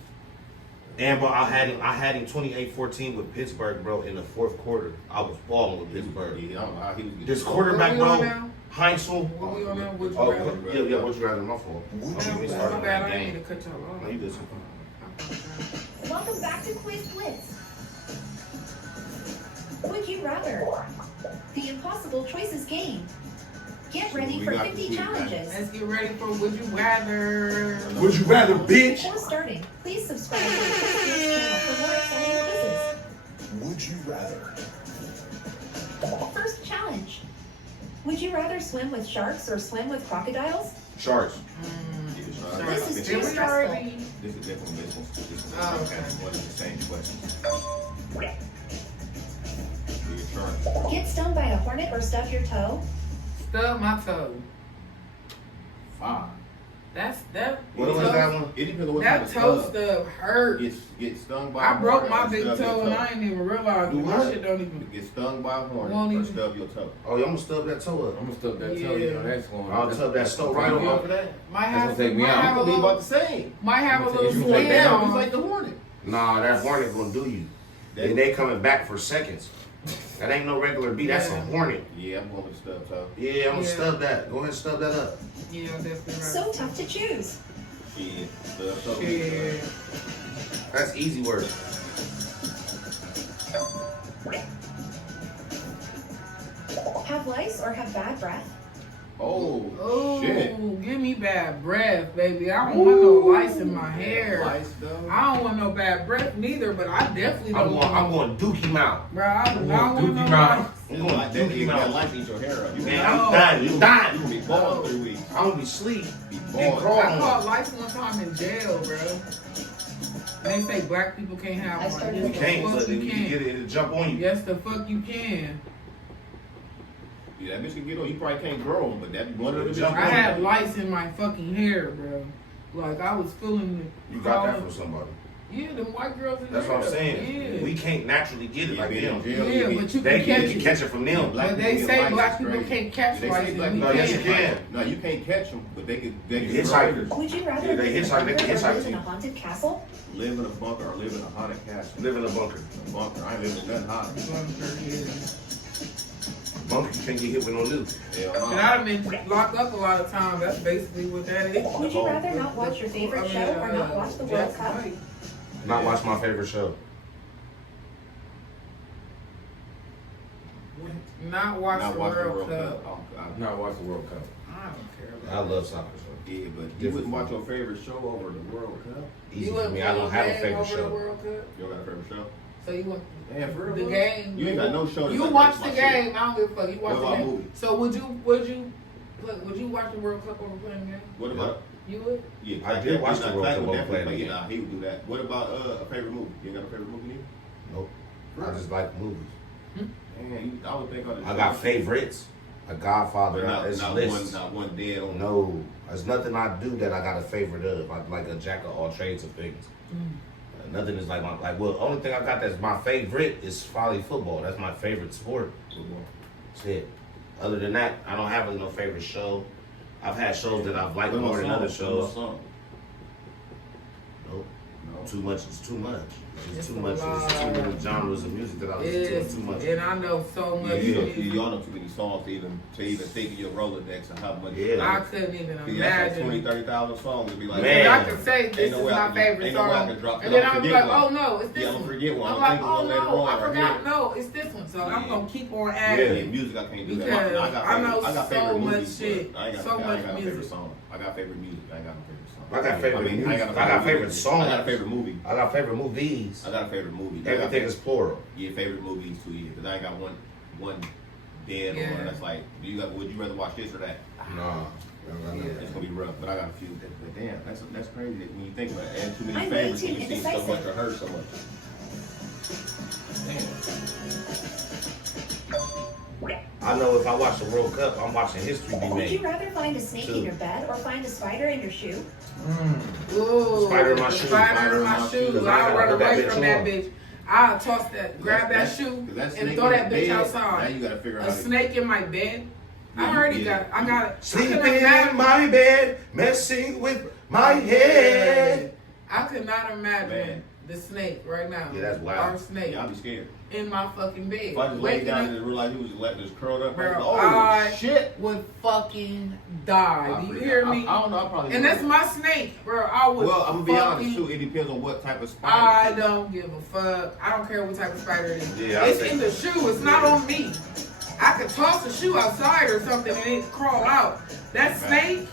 And bro, I had him 28-14 with Pittsburgh, bro, in the fourth quarter. I was balling with Pittsburgh. Yeah, I don't know how he was getting This quarterback, bro, Heinzel. What we on now? Would you Oh, rather? yeah, what you rather? My fault. My bad, I didn't mean to cut y'all off. No, you good. Welcome back to Quiz Blitz. Would you rather? The Impossible Choices game. Get ready for 50 challenges. Let's get ready for Would You Rather. Would you rather, bitch? Before starting, please subscribe to the Quiz Blitz channel for more exciting quizzes. Would you rather? First challenge. Would you rather swim with sharks or swim with crocodiles? Sharks. This is too stressful. This is different. This is Oh, okay. one of the same questions. Get stung by a hornet or stub your toe? Stub my toe. Five. That. What was that one? It depends on what That kind of toe stub. stub hurt. Get stung by I a broke hornet my or big stub your toe and I didn't even realize Do it. My what? shit don't even. Get stung by a hornet Won't or even- stub your toe. Oh, yeah, I'm gonna stub that toe up. I'm gonna stub that toe. Yeah. You know that's going. I'll tub that toe right on top of that. Might That's have gonna take me might out. have a It'll be little. about the same. Might have a It's little like slim Damn, on. it's like the hornet. Nah, that hornet gonna do you. They coming back for seconds. That ain't no regular bee. That's a hornet. Yeah, I'm going with the stub toe. Yeah, I'm gonna Yeah. stub that. Go ahead and stub that up. Yeah, definitely right. So tough to choose. Yeah, stub toe. Yeah. That's easy work. Have lice or have bad breath? Oh, Oh, shit. give me bad breath, baby. I don't want no lice in my hair. Lice, though. I don't want no bad breath neither, but I definitely don't I'm want. going dookie mouth. Bro, I don't want no Dookie mouth. lice. I'm going That dookie nigga got mouth. lice eat your hair up. You Man, gonna I'm dying. You you dying. gonna be bald in 3 weeks. I'm gonna be sleep. Be And bald. crawl. I caught lice one time in jail, bro. They say black people can't have lice. You Yes, the can't, fuck but you you can. get it, it'll jump on you. Yes, the fuck you can. Yeah, that bitch can get on. You probably can't grow them, but that one of the Jump I on had it. lice in my fucking hair, bro. Like I was feeling. You got that from somebody. Yeah, them white girls in That's jail. what I'm saying. Yeah. We can't naturally get it Yeah, like being in them. jail, Yeah, you but you They can catch can it. catch it from them. But they people say get black lice people crazy. can't catch They lice. say black and we people yes, you can. can. No, you can't catch them, but they can. They can Hitchhikers. Would you rather Yeah, they live in a hitchhike, they bunker can or hitchhike live in you. a haunted castle? live in a bunker or live in a haunted castle. Live in a bunker. A bunker. I ain't living in nothing haunted. Bunker, you can't get hit with no nuke. Hell And I've been locked up a lot of times. That's basically what that is. Would you rather not watch your favorite show or not watch the World Jackson Cup? White. Not watch my favorite show. Not watch Not the watch the World World Cup. Cup. Not watch the World Cup. I don't care I about love soccer show. Yeah, but you wouldn't watch your favorite show over the World Cup. Easy You for wouldn't me. play I don't the have a game favorite over the show. World Cup? You don't got a favorite show? So you want Yeah, for real. the game? You ain't got no show. that's You like watch this, the my game. shit. I don't give a fuck. You watch What the about game. movies? So would you watch the World Cup over playing the game? What about? You would? Yeah, I did watch the World Clay Cup would over definitely playing the play it. game. Nah, he would do that. What about a favorite movie? You ain't got a favorite movie either? Nope. I just like movies. Man, I would think I got favorites. A Godfather. But It's not lists. one dead on. No. There's nothing I do that I got a favorite of. I'm like a jack of all trades of things. Nothing is like well, only thing I got that's my favorite is volley football. That's my favorite sport. Football. That's it. Other than that, I don't have no favorite show. I've had shows that I've liked What about more than other songs? What about shows. songs? Nope. No. Too much is too much. It's too a much. lot. It's too many genres of music that I listen to. It's too much. And I know so much. You don't know too many songs to even think of your Rolodex and how much. I couldn't even imagine. 20, 30,000 songs to be like, man, I can say this is my favorite song, and then I'm like, oh no, it's this one. I'm forget one. I'm like, oh no, I forgot. No, it's this one. So I'm gonna keep on adding. Yeah, music I can't do because that. I know got so much movies, shit, so much music. music. I got favorite music. I ain't got no favorite song. I got favorite music. I got favorite songs. I got a favorite movie. I got favorite movies. I got a favorite movie. Everything is plural. Yeah, favorite movies too. Yeah, because I ain't got one dead one that's like, would you rather watch this or that? No. It's gonna be rough, but I got a few. But damn, that's crazy when you think about it. Add too many I'm favorites way and too you see so indecisive. much or heard so much. I know if I watch the World Cup, I'm watching history be Would made. you rather find a snake in your bed or find a spider in your shoe? Ooh, Spider in my shoe. Spider in my shoe. I'll run away from that bitch. I'll toss that, grab that shoe, and throw that bitch outside. Now you gotta figure out a snake in my bed. I already got it. I got it. Sleeping in my bed, messing with my head. I could not imagine the snake right now. Yeah, that's wild. Our snake. Yeah, I'll be scared. In my fucking bed. If I just lay down and just realize he was just letting us curled up. Bro, oh I shit! Would fucking die. Do you hear me? I don't know. I probably. And that's my snake, bro. I would. Well, I'm gonna be honest too. It depends on what type of spider. I don't give a fuck. I don't care what type of spider it is. Yeah, it's in the shoe. It's not on me. I could toss a shoe outside or something and it crawl out. That snake?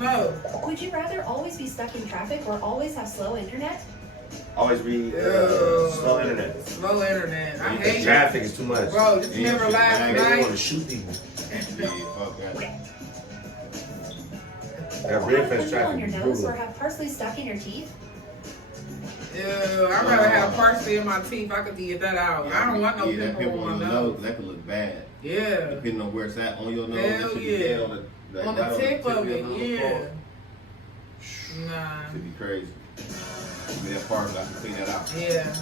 No. Would you rather always be stuck in traffic or always have slow internet? Always be slow internet. Slow internet. I hate traffic is too much. Bro, did you remember last I night? want to shoot people. Yeah, fuck that. That red fest on traffic your is nose brutal. or have parsley stuck in your teeth? Ew, I'd rather have parsley in my teeth. I could get that out. I don't want no pimple on my nose. That could look bad. Yeah. Depending on where it's at on your nose. Hell that should yeah. be dead On the tip of it, your yeah. nose. Nah. Should be crazy. Give me that part, I can clean that out. Yeah.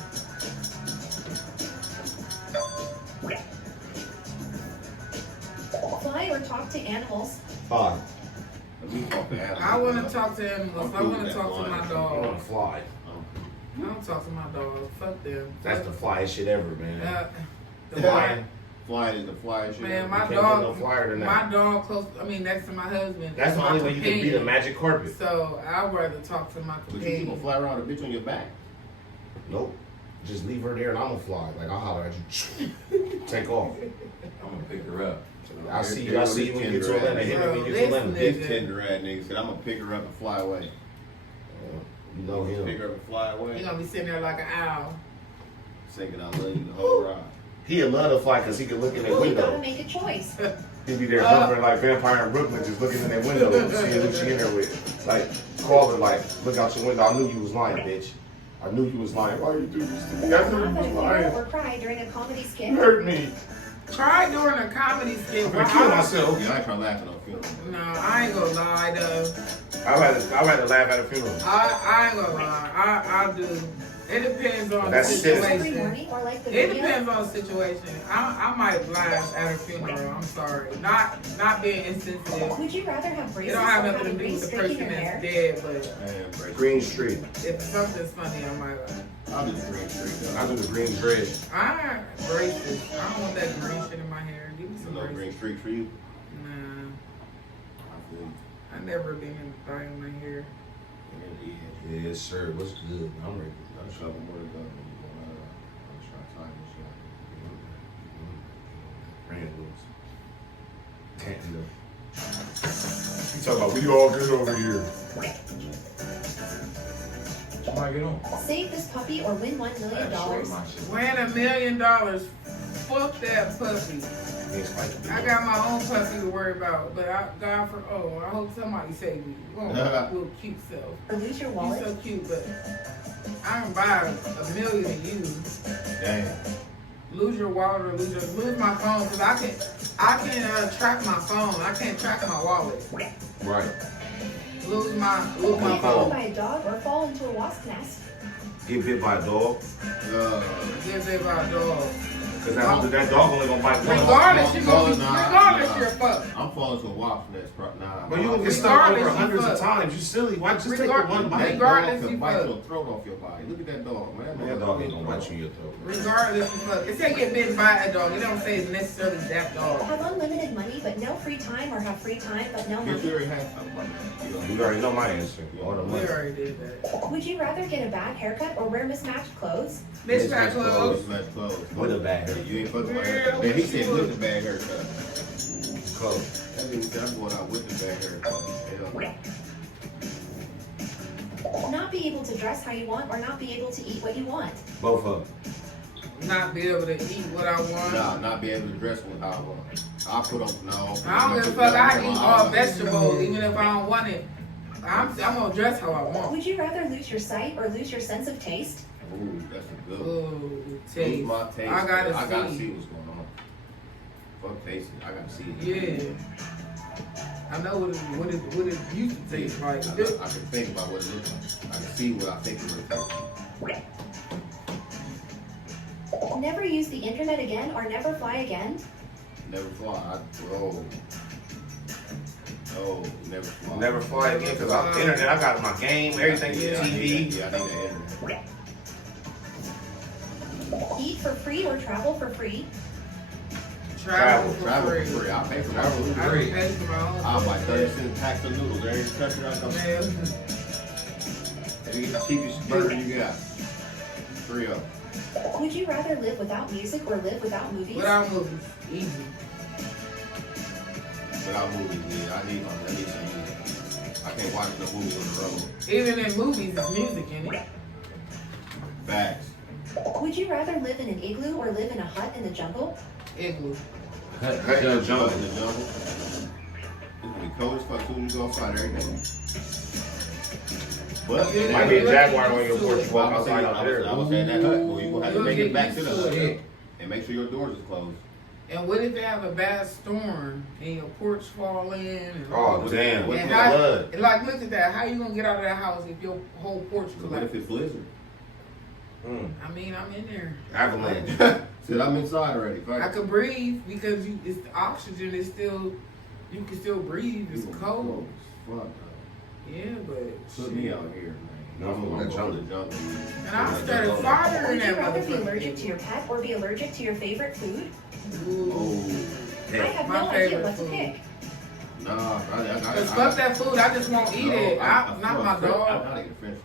Fly or talk to animals? Fly. I want to talk to animals. I want to talk to my I dog. want to fly. I don't talk to my dog. Fuck them. That's the flyest shit ever, man. The Flying. Flying is the flyest shit. Man, my You can't dog, get no flyer than that. my dog close, next to my husband. That's is the my only way you can beat a companion. magic carpet. So I'd rather talk to my But you companion. gonna fly around a bitch on your back? Nope. Just leave her there and I'm gonna fly. Like I'll holler at you. Take off. I'm gonna pick her up. I see you when you get to Atlanta. Hit me when you get to Atlanta. This tender ass nigga said I'm gonna pick her up and fly away. You know him. Pick her up and fly away. You're gonna be sitting there like an owl. Singing I love you the whole ride. He'd love to fly because he could look in that Well, you gotta window. make a choice. He'd be there hovering like Vampire in Brooklyn, just looking in that window, seeing who she in there with. Like, crawling like, look out your window. I knew you was lying, bitch. I knew you was lying. Why you do this to me? I knew you Laugh at was a lying. hero or cry during a comedy skit? You hurt me. Try during a comedy skit. I'm gonna kill myself. Yeah, I ain't trying to laugh at no funeral. No, I ain't gonna lie though. I'd rather laugh at a funeral. I ain't gonna lie. I do. It depends on the That's situation. Every morning or like the It video? depends on the situation. I might laugh at a funeral. I'm sorry. Not being insensitive. Would you rather have It braces don't or have have nothing a to do green with the streak in person your that's hair? dead, but Man, Green Street. if something's funny, I might laugh. I'll do the green street though. I do the green dread. I braces. I don't want that green shit in my hair. Give me some No braces. green streak for you. Nah, I feel you. I never been in the thing in my hair. Yeah. Yes, sir. What's good? I'm ready. I'm sure more to go. I'm trying to time this shit. Brand rules. Can't do that. You talking about we all good over here. Somebody get on. Save this puppy or win $1 million. Win $1 million. Fuck that puppy. I got my own puppy to worry about, but I hope somebody save me. Oh, little cute self. Or lose your wallet. You're so cute, but I don't buy $1 million of you. Damn. Lose your wallet or lose my phone, because I can track my phone. I can't track my wallet. Right. Lose my Get bitten phone. by a dog or fall into a wasp nest. Get bit by a dog. Get bit by a dog. Because that dog only gonna bite one. Regardless, you're fucked. I'm falling to a wasp nest. Nah. But you can get stuck over hundreds of times. You silly. Why just take the one bite? Regardless, you you bite fuck. your throat off your body. Look at that dog, man. That dog ain't gonna bite you in your throat. Regardless, you fuck. It say get bitten by a dog. It don't say it's necessarily that dog. Have unlimited money but no free time, or have free time but no You money? already have something. You already know my answer. All the We money. already did that. Would you rather get a bad haircut or wear mismatched clothes? Mismatched clothes. Mismatched clothes. With a bad haircut. You ain't fucking my haircut. Man, he said with the bad haircut. Clothes. That means I'm going out with the bad haircut. Not be able to dress how you want or not be able to eat what you want? Both of them. Not be able to eat what I want. Nah, not be able to dress with how I want. I put on, no. I don't give a fuck. I eat all vegetables, even if I don't want it. I'm gonna dress how I want. Would you rather lose your sight or lose your sense of taste? Ooh, that's a good one. Ooh, Lose taste. my taste. I gotta see see. what's going on. Fuck tasting. I gotta see it. Yeah. I know what it used to taste like. I can think about what it looks like. I can see what I think it looks like. Never use the internet again or never fly again? Never fly. Never fly. Never fly again because I'm the internet. I got my game, everything, Yeah, TV. I need the internet. Eat for free or travel for free? Travel for free. I'll pay for my food. I don't pay for my own. I'll buy 30 cent packs of noodles every country I come to. You get the cheapest burger you got. 3 of them. Would you rather live without music or live without movies? Without movies, easy. Without movies, yeah. I need some music. I can't watch no movies on the road. Even in movies, it's music in it. Facts. Would you rather live in an igloo or live in a hut in the jungle? Igloo. In the jungle. It's gonna be cold as fuck soon as you go outside every day. But There might be a jaguar on your porch. Walk outside out there. I was saying that hut, but you gonna have to You'll make get it back to the used hut to it. and make sure your doors is closed. And what if they have a bad storm and your porch fall in? And Oh, damn. What and if how, it's flood? and like, look at that. How you gonna get out of that house if your whole porch What if collapses? it's blizzard? I mean, I'm in there. Avalanche. Said I'm inside already. Fuck. I could breathe because it's the oxygen is still, you can still breathe. It's cold. Fuck. Yeah, but Put me out here, man. I'm gonna go to the jungle. And I started firing Would you that rather be motherfucker. allergic to your pet or be allergic to your favorite food? I have My no idea favorite what to food. pick. Nah, Cause fuck that food, I just won't eat it. Not my I dog. gotta get French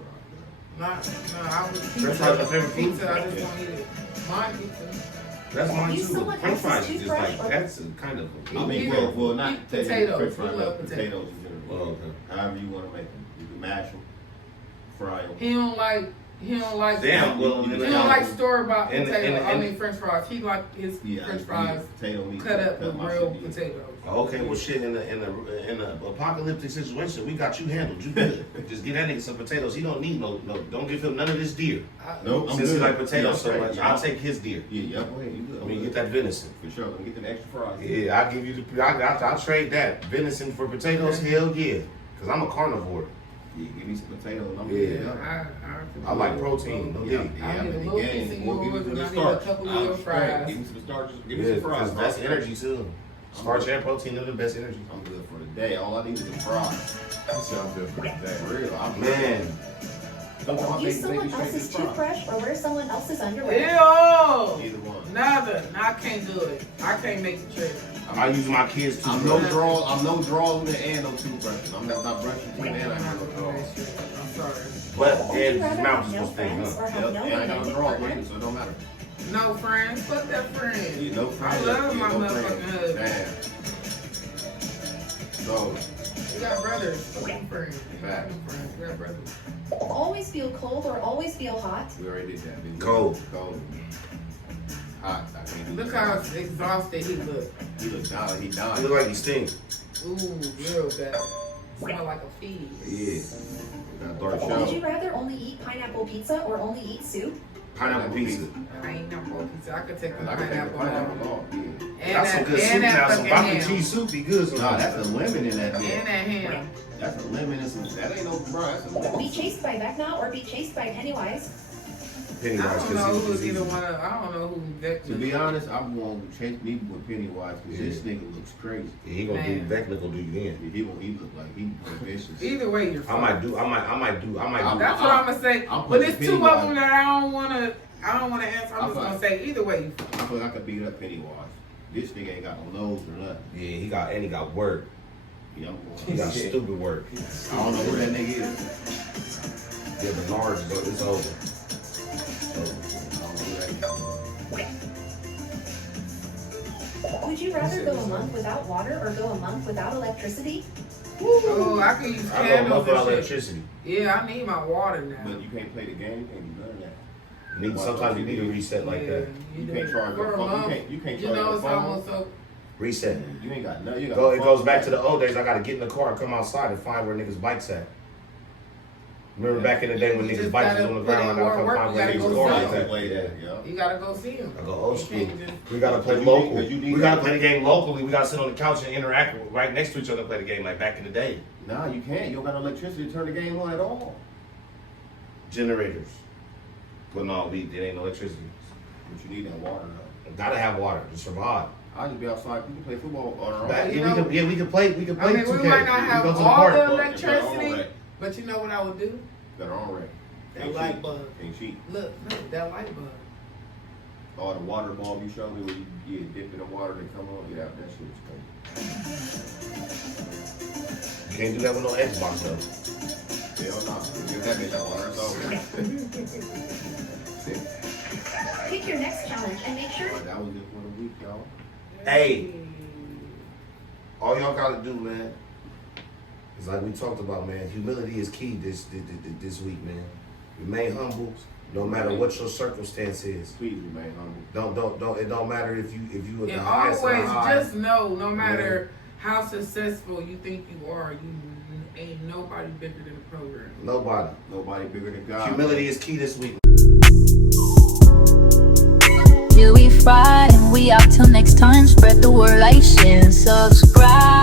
fries. I would French fries your favorite food? pizza. I just won't eat it. Mine pizza. That's mine Use too. someone French else's fries is just toothbrush like, or- that's a kind of. I mean, well, not Eat taking potatoes. French We fries, love but potatoes. potatoes is in Oh, okay. however you want to make them. You can mash them, fry them. He don't like Damn, well, he don't like store bought And- potato. and- I mean French fries. He like his Yeah, French I fries use potato meat, cut up with my real shit in. potatoes. Okay, well, shit, in the apocalyptic situation, we got you handled. You good. Just get that nigga some potatoes. He don't need no. Don't give him none of this deer. Nope, I'm Since he good. like potatoes Yeah, so right, much, yeah. I'll take his deer. Yeah, go ahead. You good. I mean, get that venison. For sure. Let me get them extra fries. Yeah, I'll give you the. I'll trade that venison for potatoes. Hell yeah, because I'm a carnivore. Yeah, give me some potatoes. I'm Yeah. good. I like protein. No Yeah, dig. yeah, I I'm need a in the little piece game. of We'll give yours you and some I need a starch. couple of I'm your straight. fries. Give me some starches. Give me Yeah, some fries. because that's energy too. Starch and protein are the best energy. I'm good for the day. All I need is the fries. That sounds good for the day. For real. I'm Man, Sometimes I Use make someone baby straight else's to fries. toothbrush or wear someone else's underwear? Ew! Either one. Neither. No, I can't do it. I can't make the trip. I use my kids' I'm toothbrush. no draws. I'm no draws with it and no toothbrushing. I'm not brushing teeth and I have no draws. I'm sorry. But Would you Ed's rather mouth have is no supposed to stink, friends huh? or have Yep, no and I got no romantic draws with partner? it, so it don't matter. No friends. Fuck that friend. Yeah, no friends. I love Yeah, my no motherfucking friends. husband. Damn. So, We got brothers. Fuck them friends. We got Fact. them friends. We got brothers. Always feel cold or always feel hot? we already did that. Baby. Cold. Cold. Hot. I can't do Look that. how exhausted he look. He looks down. He You dying. look like you stink. Ooh, real bad. Smell like a feed. Yeah. Got a dark Would you show. rather only eat pineapple pizza or only eat soup? Pineapple pizza. I ain't no more pizza. I could take the I can take the pineapple pineapple off. off. Yeah. And Got some that, good soup and now. that Some fucking broccoli ham. cheese soup be good. Nah, that's a lemon in that And bitch. that ham. That's a lemon and some. That ain't no bro. That's a lemon. Be chased by Vecna or be chased by Pennywise? Pennywise. I don't know who's either one of. I don't know who Beck. To be honest, I'm going to chase me with Pennywise because this nigga looks crazy. Yeah, he gonna do Beck. Gonna do you in. He look like he vicious. Either way, you're. I might do. That's what I'm gonna say. But there's two of them that I don't wanna answer. I'm just gonna say either way. I feel like I could beat up Pennywise. This nigga ain't got no nose or nothing. Yeah, he got work. Yeah, he got stupid work. I don't know who that nigga is. Yeah, Bernard's, but it's over. Would you rather go a month without water or go a month without electricity? Oh, I can use I go a candles month without and shit. electricity. Yeah, I need my water now. But you can't play the game. You can't do none of that. Sometimes you need a reset like that. You can't charge your phone. You can't charge your it's phone. almost so. Reset. You ain't got nothing. It goes back to the old days. I gotta get in the car and come outside and find where niggas' bikes at. Remember back in the day when niggas' bikes was on the ground, I gotta come find where niggas' cars at. You gotta go see them. I go old school. We gotta play local. We gotta play the game locally. We gotta sit on the couch and interact right next to each other and play the game like back in the day. Nah, you can't. You don't got no electricity to turn the game on at all. Generators. But no, it ain't no electricity. But you need that water though. Gotta have water to survive. I'll just be outside. We can play football on our own. We can play. We can play. I mean, 2K. we might not have go to the all park. the electricity, but you know what I would do? Got our own wreck. That light bulb. Ain't cheap. Look, that light bulb. All the water bulb you showed me where you dip in the water to come on. Yeah, that shit was crazy. You can't do that with no Xbox though. Hell no. Give that bitch that water. It's over. Pick your next challenge and make sure. That was just one a week, y'all. Hey, all y'all gotta do, man, is like we talked about, man. Humility is key this week, man. Remain humble, no matter what your circumstance is. Please remain humble. Don't. It don't matter if you at the And highest always high. just know, no matter how successful you think you are, you ain't nobody bigger than the program. Nobody bigger than God. Humility is key this week. Yeah, we fried and we out till next time. Spread the word, like, share, and subscribe.